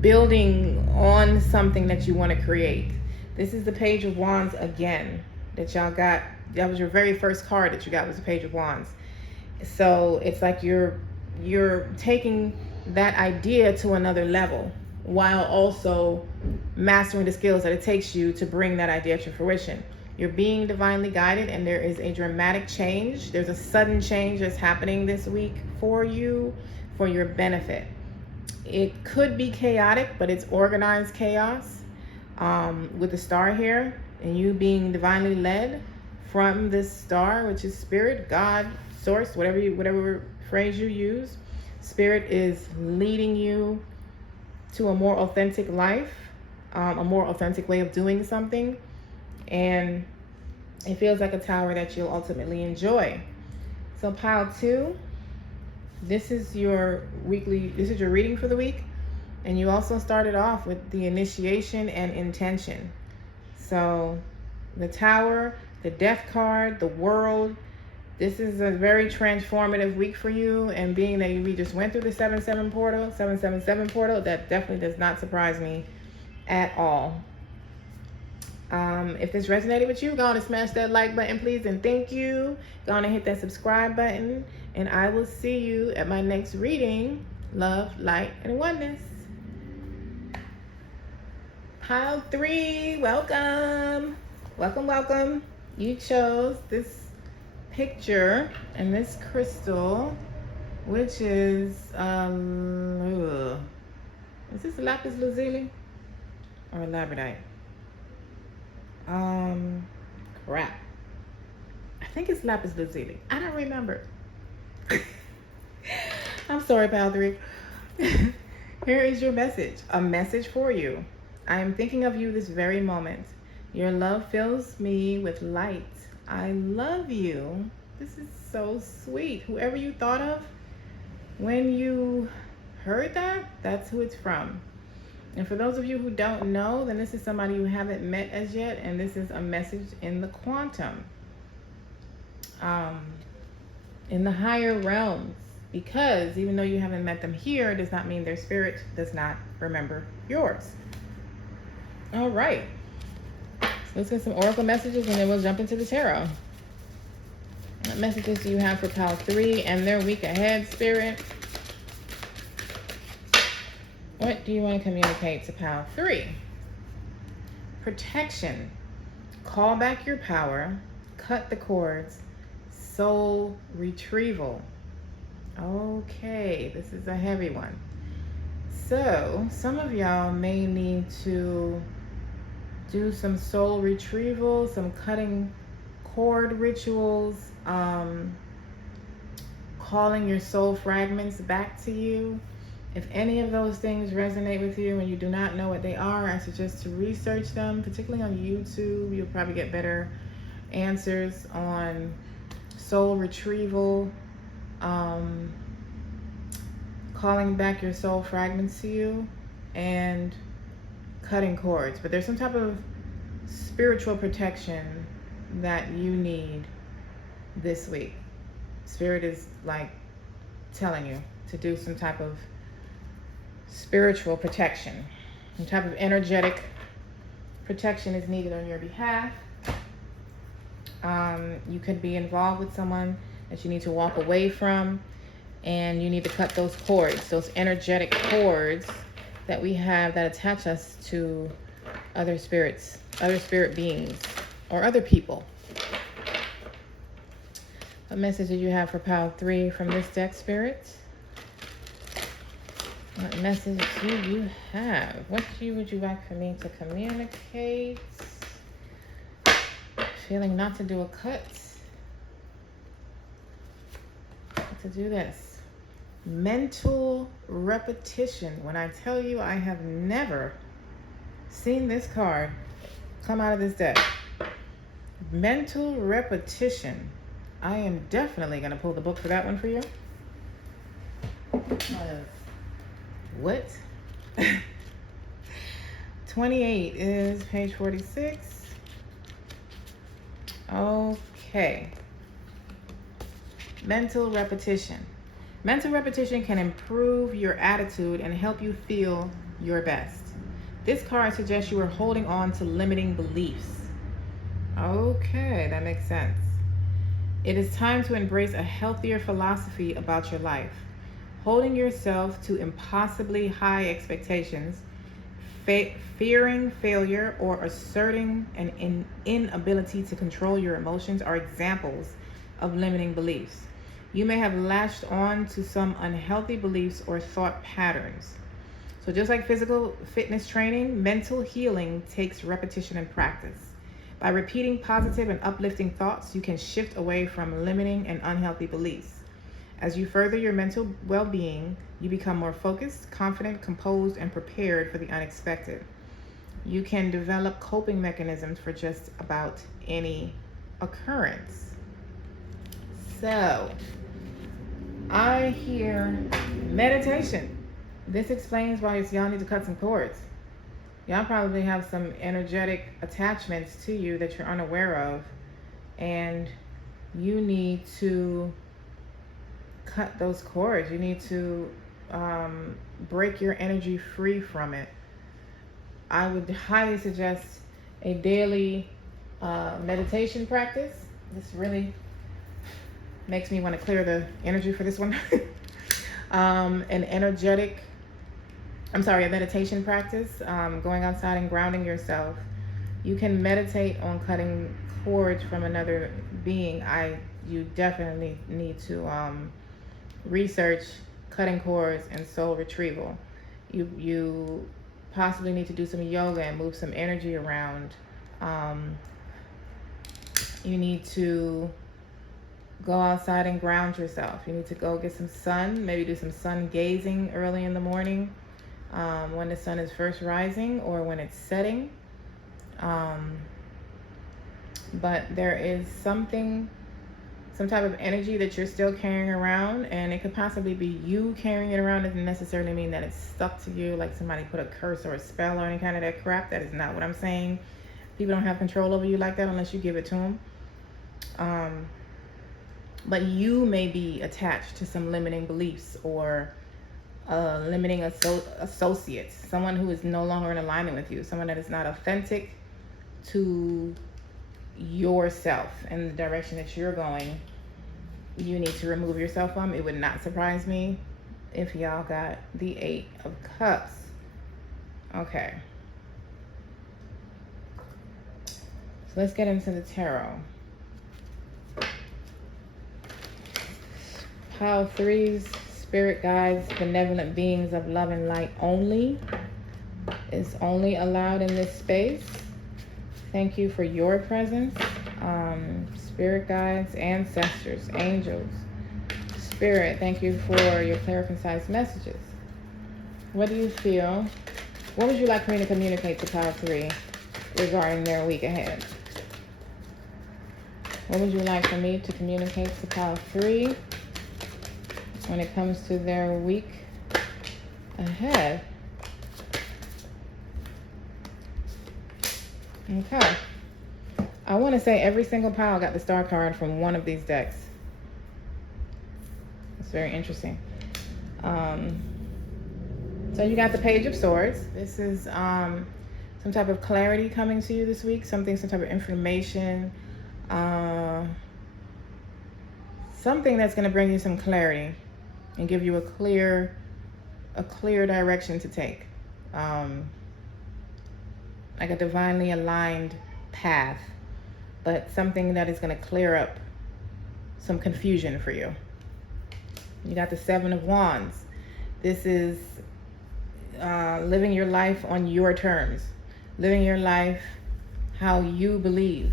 Building on something that you want to create. This is the Page of Wands again that y'all got. That was your very first card that you got, was the Page of Wands. So it's like you're taking that idea to another level while also mastering the skills that it takes you to bring that idea to fruition. You're being divinely guided, and there is a dramatic change. There's a sudden change that's happening this week for you, for your benefit. It could be chaotic, but it's organized chaos, with the star here, and you being divinely led from this star, which is spirit, God, source, whatever phrase you use. Spirit is leading you to a more authentic life, a more authentic way of doing something, and it feels like a tower that you'll ultimately enjoy. So pile 2, this is your reading for the week, and you also started off with the initiation and intention. So the Tower, the Death card, the World, This is a very transformative week for you, and being that we just went through the 777 portal, that definitely does not surprise me at all. If this resonated with you, go on and smash that like button, please, and thank you. Go on and hit that subscribe button, and I will see you at my next reading. Love, light, and oneness. Pile 3, welcome. Welcome. You chose this picture and this crystal, which is this lapis lazuli or labradorite? Crap. I think it's lapis lazuli. I don't remember. I'm sorry, Pal 3. Here is your message. A message for you. I am thinking of you this very moment. Your love fills me with light. I love you. This is so sweet. Whoever you thought of when you heard that, that's who it's from. And for those of you who don't know, then this is somebody you haven't met as yet, and this is a message in the quantum, in the higher realms. Because even though you haven't met them here, it does not mean their spirit does not remember yours. All right. So let's get some oracle messages, and then we'll jump into the tarot. What messages do you have for Pile 3 and their week ahead, Spirit? What do you want to communicate to Pile 3? Protection. Call back your power. Cut the cords. Soul retrieval. Okay, this is a heavy one. So, some of y'all may need to do some soul retrieval, some cutting cord rituals, calling your soul fragments back to you. If any of those things resonate with you and you do not know what they are, I suggest to research them, particularly on YouTube. You'll probably get better answers on soul retrieval, calling back your soul fragments to you, and cutting cords. But there's some type of spiritual protection that you need this week. Spirit is like telling you to do some type of spiritual protection. Some type of energetic protection is needed on your behalf. You could be involved with someone that you need to walk away from, and you need to cut those cords, those energetic cords that we have that attach us to other spirits, other spirit beings, or other people. What message did you have for Pile 3 from this deck, Spirit? What message do you have? What would you like for me to communicate? Feeling not to do a cut. To do this. Mental repetition. When I tell you, I have never seen this card come out of this deck. Mental repetition. I am definitely going to pull the book for that one for you. What? 28 is page 46. Okay. Mental repetition. Mental repetition can improve your attitude and help you feel your best. This card suggests you are holding on to limiting beliefs. Okay, that makes sense. It is time to embrace a healthier philosophy about your life. Holding yourself to impossibly high expectations, fearing failure, or asserting an inability to control your emotions are examples of limiting beliefs. You may have latched on to some unhealthy beliefs or thought patterns. So just like physical fitness training, mental healing takes repetition and practice. By repeating positive and uplifting thoughts, you can shift away from limiting and unhealthy beliefs. As you further your mental well-being, you become more focused, confident, composed, and prepared for the unexpected. You can develop coping mechanisms for just about any occurrence. So, I hear meditation. This explains why y'all need to cut some cords. Y'all probably have some energetic attachments to you that you're unaware of, and you need to cut those cords. You need to break your energy free from it. I would highly suggest a daily meditation practice. This really makes me want to clear the energy for this one. A meditation practice, going outside and grounding yourself. You can meditate on cutting cords from another being. You definitely need to research cutting cords and soul retrieval. You possibly need to do some yoga and move some energy around. You need to go outside and ground yourself. You need to go get some sun, maybe do some sun gazing early in the morning, when the sun is first rising or when it's setting. But there is some type of energy that you're still carrying around, and it could possibly be you carrying it around. Doesn't necessarily mean that it's stuck to you, like somebody put a curse or a spell or any kind of that crap. That is not what I'm saying. People don't have control over you like that unless you give it to them. But you may be attached to some limiting beliefs or limiting associates, someone who is no longer in alignment with you, someone that is not authentic to yourself and the direction that you're going. You need to remove yourself from. It would not surprise me if y'all got the 8 of Cups. Okay. So let's get into the tarot. Pile 3s, spirit guides, benevolent beings of love and light only is only allowed in this space. Thank you for your presence. Spirit guides, ancestors, angels, spirit, thank you for your clear, concise messages. What do you feel? What would you like for me to communicate to Pile 3 regarding their week ahead? What would you like for me to communicate to Pile 3 when it comes to their week ahead? Okay. I want to say every single pile got the star card from one of these decks. It's very interesting. So you got the Page of Swords. This is some type of clarity coming to you this week. Some type of information. Something that's going to bring you some clarity and give you a clear direction to take. Like a divinely aligned path, but something that is going to clear up some confusion for you. You got the 7 of Wands. This is living your life on your terms, living your life how you believe,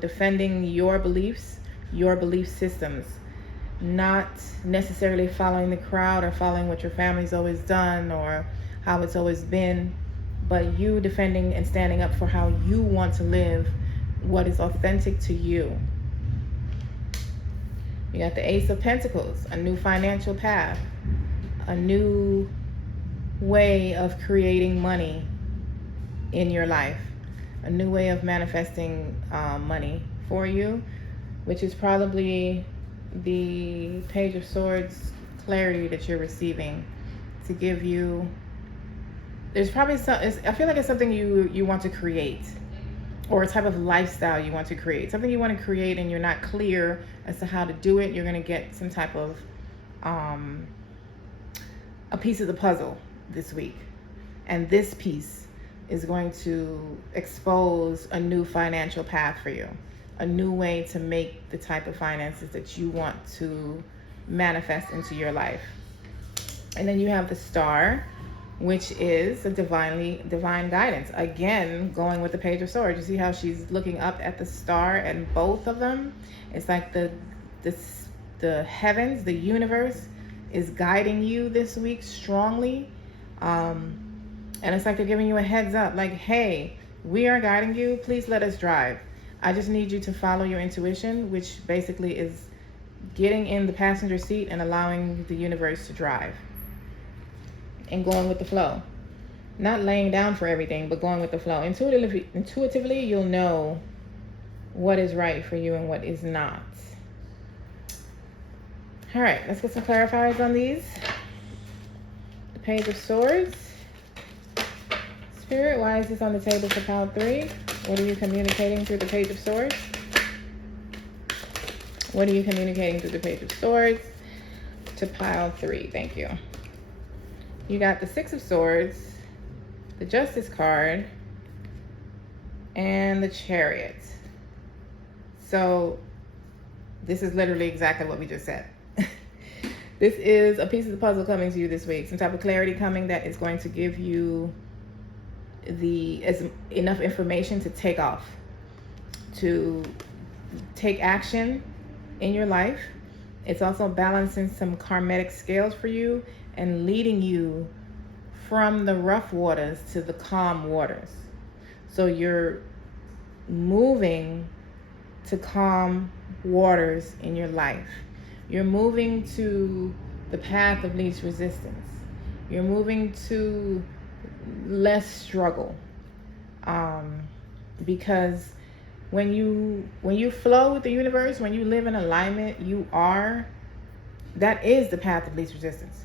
defending your beliefs, your belief systems, not necessarily following the crowd or following what your family's always done or how it's always been, but you defending and standing up for how you want to live, what is authentic to you. You got the Ace of Pentacles, a new financial path, a new way of creating money in your life, a new way of manifesting money for you, which is probably the Page of Swords clarity that you're receiving to give you. There's probably I feel like it's something you want to create, or a type of lifestyle you want to create, something you want to create and you're not clear as to how to do it. You're going to get some type of a piece of the puzzle this week, and this piece is going to expose a new financial path for you, a new way to make the type of finances that you want to manifest into your life. And then you have the Star, which is a divine guidance. Again, going with the Page of Swords. You see how she's looking up at the star, and both of them, it's like the heavens, the universe is guiding you this week strongly. And it's like they're giving you a heads up, like, hey, we are guiding you. Please let us drive. I just need you to follow your intuition, which basically is getting in the passenger seat and allowing the universe to drive. And going with the flow. Not laying down for everything, but going with the flow. Intuitively, you'll know what is right for you and what is not. All right, let's get some clarifiers on these. The Page of Swords. Spirit, why is this on the table for pile 3? What are you communicating through the Page of Swords? What are you communicating through the Page of Swords to pile 3? Thank you. You got the 6 of Swords, the Justice card, and the Chariot. So this is literally exactly what we just said. This is a piece of the puzzle coming to you this week. Some type of clarity coming that is going to give you enough information to take off, to take action in your life. It's also balancing some karmatic scales for you and leading you from the rough waters to the calm waters. So you're moving to calm waters in your life. You're moving to the path of least resistance. You're moving to less struggle. Because when you flow with the universe, when you live in alignment, that is the path of least resistance.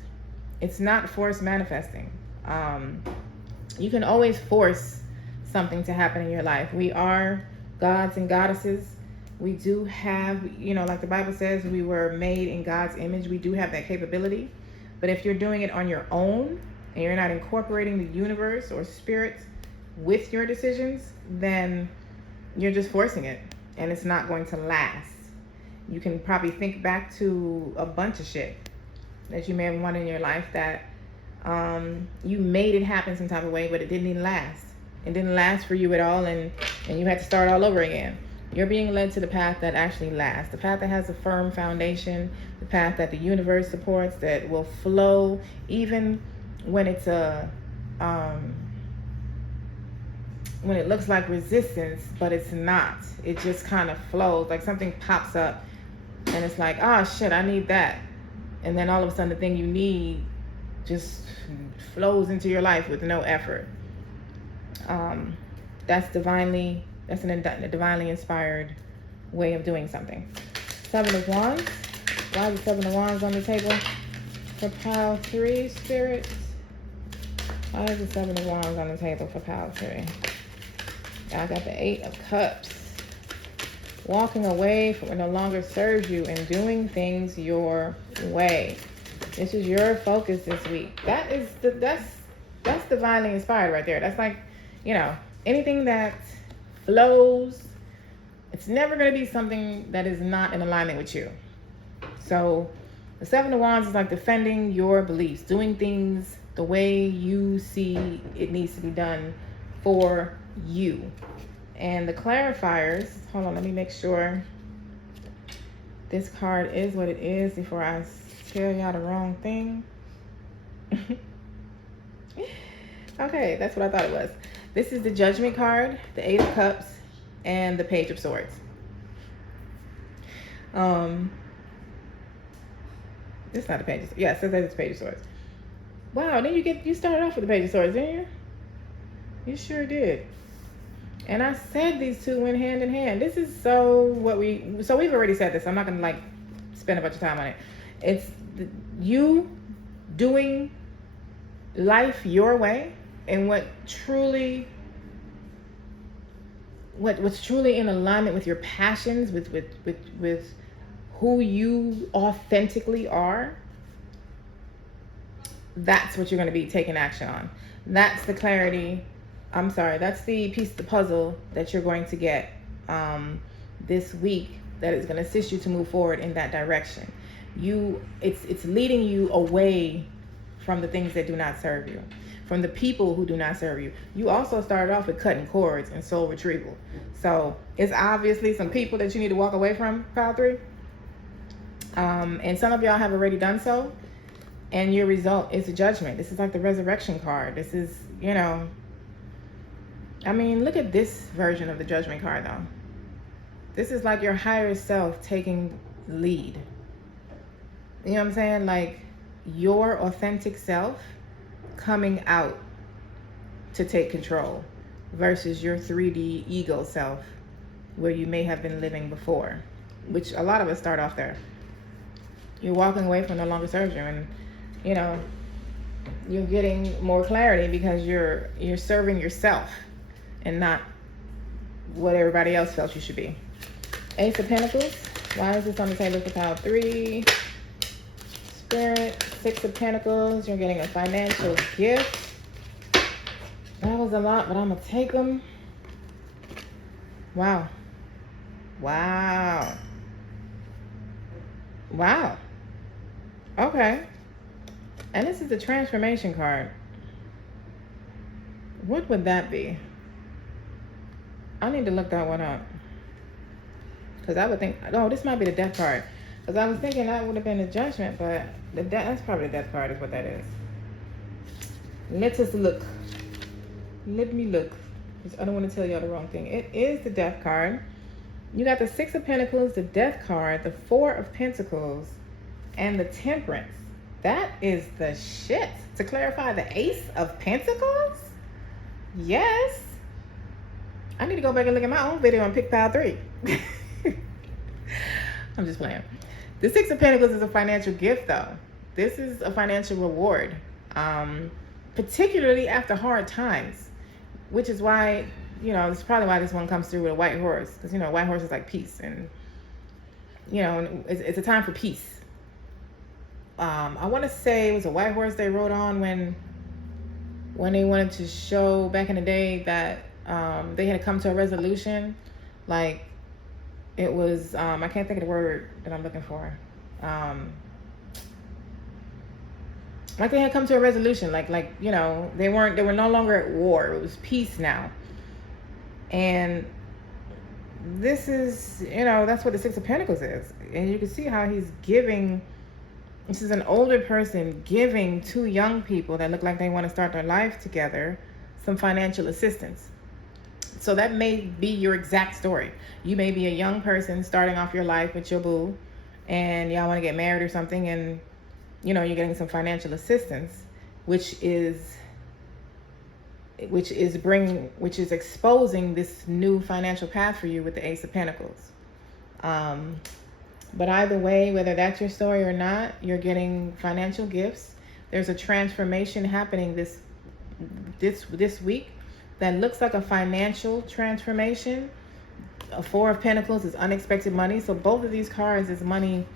It's not force manifesting. You can always force something to happen in your life. We are gods and goddesses. We do have, like the Bible says, we were made in God's image. We do have that capability. But if you're doing it on your own and you're not incorporating the universe or spirit with your decisions, then you're just forcing it and it's not going to last. You can probably think back to a bunch of shit that you may have wanted in your life that you made it happen some type of way, but it didn't even last. It didn't last for you at all, and you had to start all over again. You're being led to the path that actually lasts, the path that has a firm foundation, the path that the universe supports, that will flow even when it's when it looks like resistance, but it's not. It just kind of flows, like something pops up and it's like, oh shit, I need that. And then all of a sudden the thing you need just flows into your life with no effort. That's a divinely inspired way of doing something. 7 of Wands. Why is the 7 of Wands on the table for pile 3, Spirit? Why is the 7 of Wands on the table for pile 3? I got the 8 of Cups. Walking away from what no longer serves you and doing things your way. This is your focus this week. That's divinely inspired right there. That's like, anything that flows, it's never going to be something that is not in alignment with you. So the 7 of Wands is like defending your beliefs, doing things the way you see it needs to be done for you. And the clarifiers, hold on, let me make sure this card is what it is before I tell y'all the wrong thing. Okay, that's what I thought it was. This is the Judgment card, the 8 of Cups, and the Page of Swords. It's not the Page of Swords. Yeah, it says that it's the Page of Swords. Wow, then you started off with the Page of Swords, didn't you? You sure did. And I said these two went hand in hand. This is so we've already said this. I'm not gonna spend a bunch of time on it. It's you doing life your way, and what's truly in alignment with your passions, with who you authentically are. That's what you're going to be taking action on. That's the clarity. That's the piece of the puzzle that you're going to get this week that is going to assist you to move forward in that direction. It's leading you away from the things that do not serve you, from the people who do not serve you. You also started off with cutting cords and soul retrieval. So it's obviously some people that you need to walk away from, pile 3. And some of y'all have already done so. And your result is a judgment. This is like the resurrection card. This is, look at this version of the judgment card though. This is like your higher self taking lead. You know what I'm saying? Like your authentic self coming out to take control versus your 3D ego self where you may have been living before, which a lot of us start off there. You're walking away from no longer serves you, and you know, you're getting more clarity because you're serving yourself and not what everybody else felt you should be. Ace of Pentacles. Why is this on the table for pile 3? Spirit. 6 of Pentacles. You're getting a financial gift. That was a lot, but I'm going to take them. Wow. Wow. Wow. Okay. And this is the transformation card. What would that be? I need to look that one up. Because I would think, oh, this might be the death card. Because I was thinking that would have been the judgment, but that's probably the death card is what that is. Let us look. Let me look. Because I don't want to tell y'all the wrong thing. It is the death card. You got the 6 of Pentacles, the death card, the 4 of Pentacles, and the Temperance. That is the shit. To clarify, the Ace of Pentacles? Yes. I need to go back and look at my own video and pick pile 3. I'm just playing. The 6 of Pentacles is a financial gift, though. This is a financial reward, particularly after hard times, which is why, you know, it's probably why this one comes through with a white horse, because, you know, white horse is like peace, and, you know, it's a time for peace. I want to say it was a white horse they rode on when they wanted to show back in the day that they had come to a resolution. Like, it was, I can't think of the word that I'm looking for. Like they had come to a resolution, like, you know, they were no longer at war. It was peace now. And this is, you know, that's what the 6 of Pentacles is. And you can see how he's giving. This is an older person giving 2 young people that look like they want to start their life together some financial assistance. So that may be your exact story. You may be a young person starting off your life with your boo, and y'all want to get married or something, and, you know, you're getting some financial assistance, which is exposing this new financial path for you with the Ace of Pentacles. But either way, whether that's your story or not, you're getting financial gifts. There's a transformation happening this week that looks like a financial transformation. A 4 of Pentacles is unexpected money. So both of these cards is money,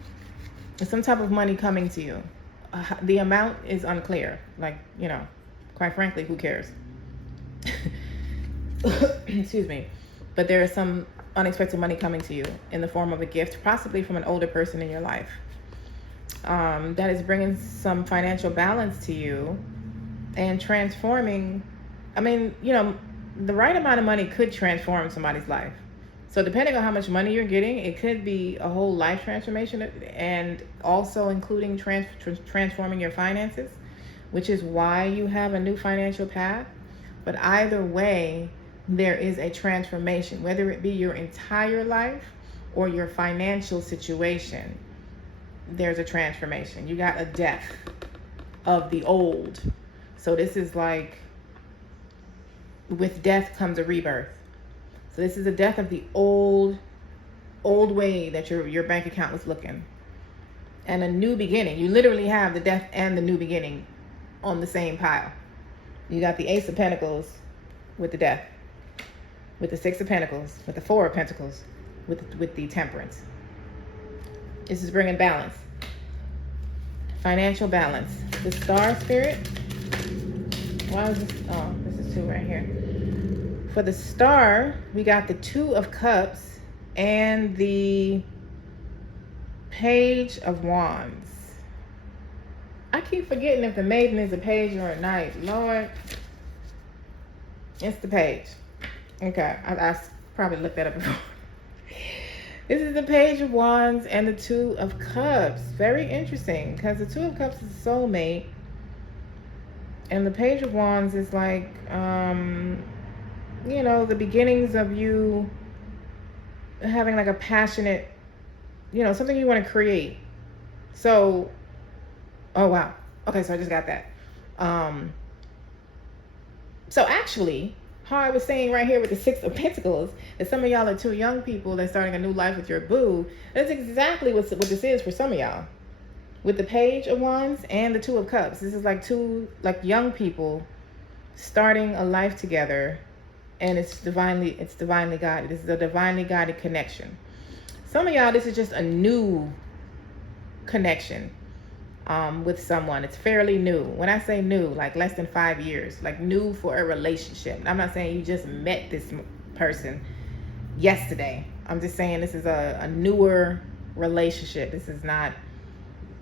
some type of money coming to you. The amount is unclear. Like, you know, quite frankly, who cares? Excuse me. But there is some unexpected money coming to you in the form of a gift, possibly from an older person in your life. That is bringing some financial balance to you and transforming. I mean, you know, the right amount of money could transform somebody's life. So depending on how much money you're getting, it could be a whole life transformation, and also including transforming your finances, which is why you have a new financial path. But either way, there is a transformation, whether it be your entire life or your financial situation. There's a transformation. You got a death of the old. So this is like, with death comes a rebirth. So this is a death of the old way that your bank account was looking, and a new beginning. You literally have the death and the new beginning on the same pile. You got the Ace of Pentacles with the death, with the 6 of Pentacles, with the 4 of Pentacles, with the Temperance. This is bringing balance, financial balance. The Star Spirit. Why is this? Oh, this is 2 right here. For the Star, we got the 2 of Cups and the Page of Wands. I keep forgetting if the Maiden is a page or a knight. Lord, it's the Page. Okay, I probably looked that up before. This is the Page of Wands and the 2 of Cups. Very interesting, because the 2 of Cups is a soulmate, and the Page of Wands is like, you know, the beginnings of you having like a passionate, you know, something you want to create. So, oh wow. Okay, so I just got that. So actually, how I was saying right here with the 6 of Pentacles, that some of y'all are 2 young people that's starting a new life with your boo. That's exactly what this is for some of y'all. with the Page of Wands and the Two of Cups. This is like two young people starting a life together, and it's divinely guided. This is a divinely guided connection. Some of y'all, this is just a new connection with someone. It's fairly new. When I say new, like less than 5 years, like new for a relationship. I'm not saying you just met this person yesterday. I'm just saying this is a newer relationship. This is not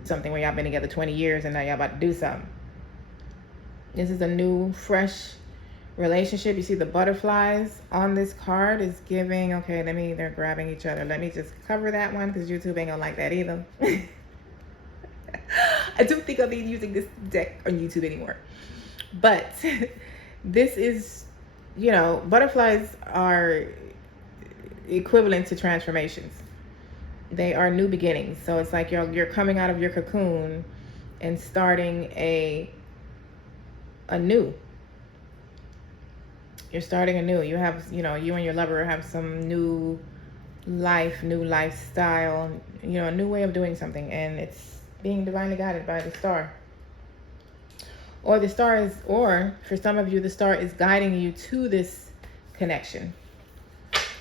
something where y'all been together 20 years and now y'all about to do something. This is a new, fresh relationship. You see the butterflies on this card is giving, okay, they're grabbing each other. Let me just cover that one because YouTube ain't gonna like that either. I don't think I'll be using this deck on YouTube anymore. But this is, butterflies are equivalent to transformations. They are new beginnings. So it's like you're coming out of your cocoon and starting a new. You're starting anew. You have, you and your lover have some new life, new lifestyle, a new way of doing something, and it's being divinely guided by the star. Or the star is, or for some of you, the star is guiding you to this connection.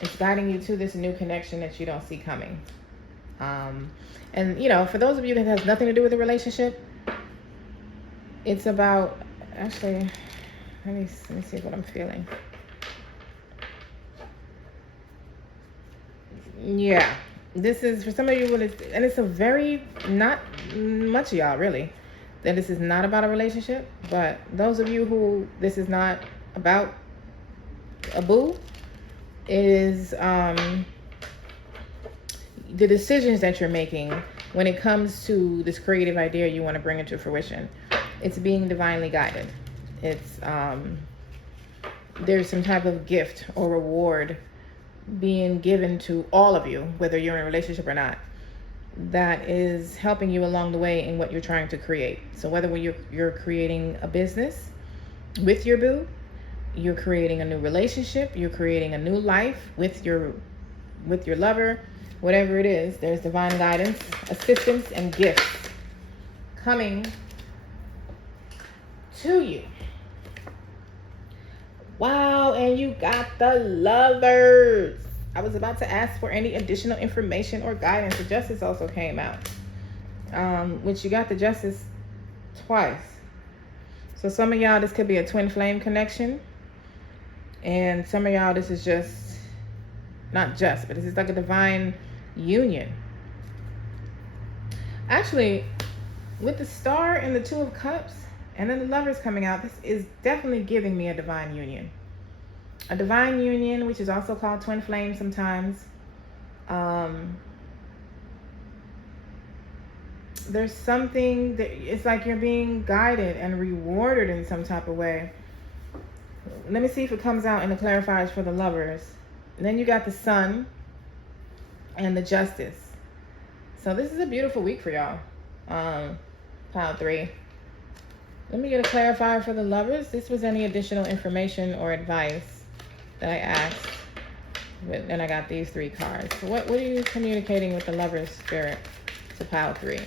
It's guiding you to this new connection that you don't see coming. And for those of you that has nothing to do with the relationship, it's about, actually, let me see what I'm feeling. Yeah, this is for some of you, and it's a very, not much of y'all really, that this is not about a relationship. But those of you who this is not about a boo, it is the decisions that you're making when it comes to this creative idea you want to bring into fruition. It's being divinely guided. It's there's some type of gift or reward being given to all of you, whether you're in a relationship or not, that is helping you along the way in what you're trying to create. So whether you're creating a business with your boo, you're creating a new relationship, you're creating a new life with your lover, whatever it is, there's divine guidance, assistance, and gifts coming to you. Wow, and you got the Lovers. I was about to ask for any additional information or guidance. The Justice also came out, which you got the Justice twice. So some of y'all, this could be a twin flame connection. And some of y'all, this is just, not just, but this is like a divine union. Actually, with the Star and the Two of Cups, and then the Lovers coming out, this is definitely giving me a divine union. A divine union, which is also called twin flame sometimes. There's something that it's like you're being guided and rewarded in some type of way. Let me see if it comes out in the clarifiers for the Lovers. And then you got the Sun and the Justice. So this is a beautiful week for y'all. Pile 3. Let me get a clarifier for the Lovers. This was any additional information or advice that I asked. And I got these 3 cards. So what are you communicating with the Lovers spirit to pile 3?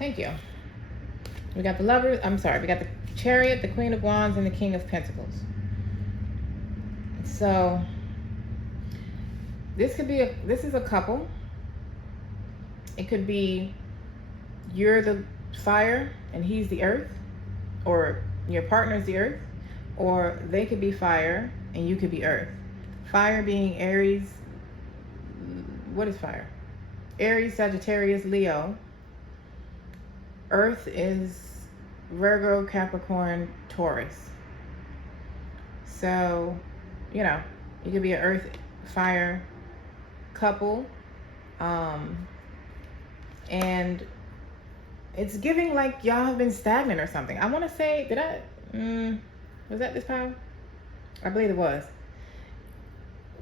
Thank you. We got the Lovers. We got the Chariot, the Queen of Wands, and the King of Pentacles. So this is a couple. It could be you're the fire and he's the earth, or your partner's the earth, or they could be fire and you could be earth. Fire being Aries. What is fire? Aries, Sagittarius, Leo. Earth is Virgo, Capricorn, Taurus. So, you could be an earth fire couple. And it's giving like y'all have been stagnant or something. I want to say, was that this pile? I believe it was.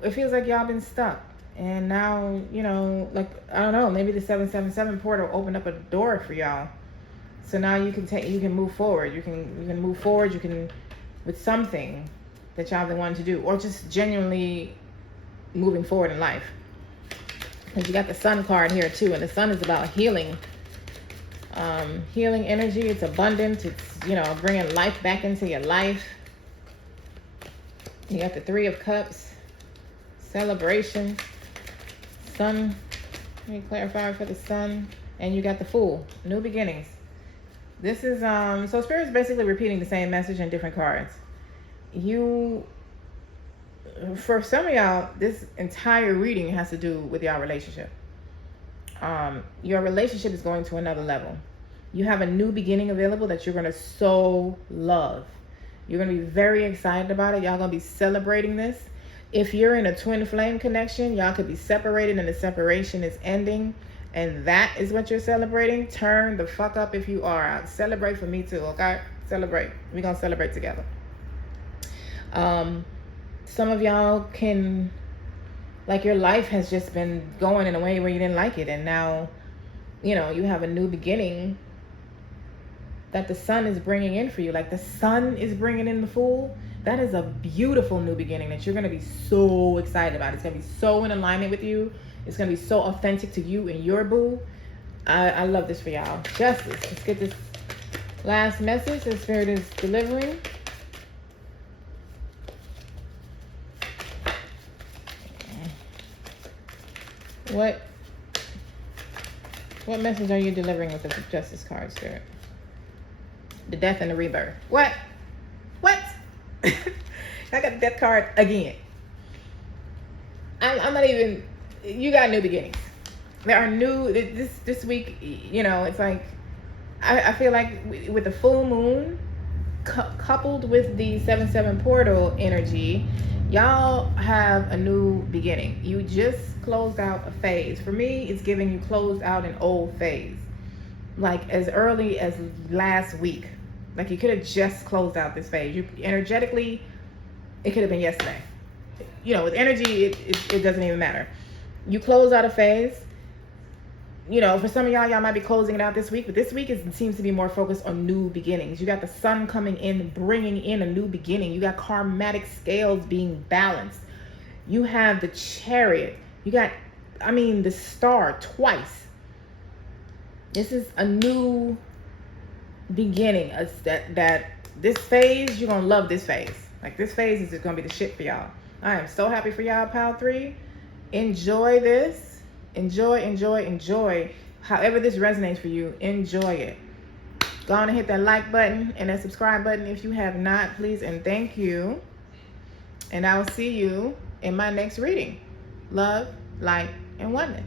It feels like y'all been stuck. And now, like, I don't know, maybe the 777 portal opened up a door for y'all. So now you can move forward. You can move forward. With something that y'all been wanting to do, or just genuinely moving forward in life. Because you got the sun card here too, and the sun is about healing. Healing energy. It's abundant. It's, you know, bringing life back into your life. You got the Three of Cups. Celebration. Sun. Let me clarify for the sun. And you got the Fool. New beginnings. This is, so Spirit's basically repeating the same message in different cards. For some of y'all, this entire reading has to do with y'all relationship. Your relationship is going to another level. You have a new beginning available that you're going to so love. You're going to be very excited about it. Y'all going to be celebrating this. If you're in a twin flame connection, y'all could be separated and the separation is ending. And that is what you're celebrating. Turn the fuck up if you are. Celebrate for me too, okay? Celebrate. We're going to celebrate together. Some of y'all can, like, your life has just been going in a way where you didn't like it. And now, you know, you have a new beginning that the sun is bringing in for you. Like the sun is bringing in the Fool. That is a beautiful new beginning that you're going to be so excited about. It's going to be so in alignment with you. It's going to be so authentic to you and your boo. I love this for y'all. Justice. Let's get this last message that Spirit is delivering. What message are you delivering with the Justice card, Spirit? The Death and the Rebirth. What? I got the Death card again. I'm not even, you got new beginnings. There are new, this week, you know, it's like, I feel like with the full moon, coupled with the 7/7 portal energy, y'all have a new beginning. You just closed out a phase. For me, it's giving you closed out an old phase. Like as early as last week. Like you could have just closed out this phase. You energetically, it could have been yesterday. You know, with energy, it doesn't even matter. You close out a phase. You know, for some of y'all might be closing it out this week, but this week it seems to be more focused on new beginnings. You got the sun coming in, bringing in a new beginning. You got karmatic scales being balanced. You have the Chariot. You got, I mean, the Star twice. This is a new beginning. That this phase, you're going to love this phase. Like this phase is just going to be the shit for y'all. I am so happy for y'all, Pal 3. Enjoy this. Enjoy. However this resonates for you, enjoy it. Go on and hit that like button and that subscribe button if you have not, please and thank you. And I will see you in my next reading. Love, light, and oneness.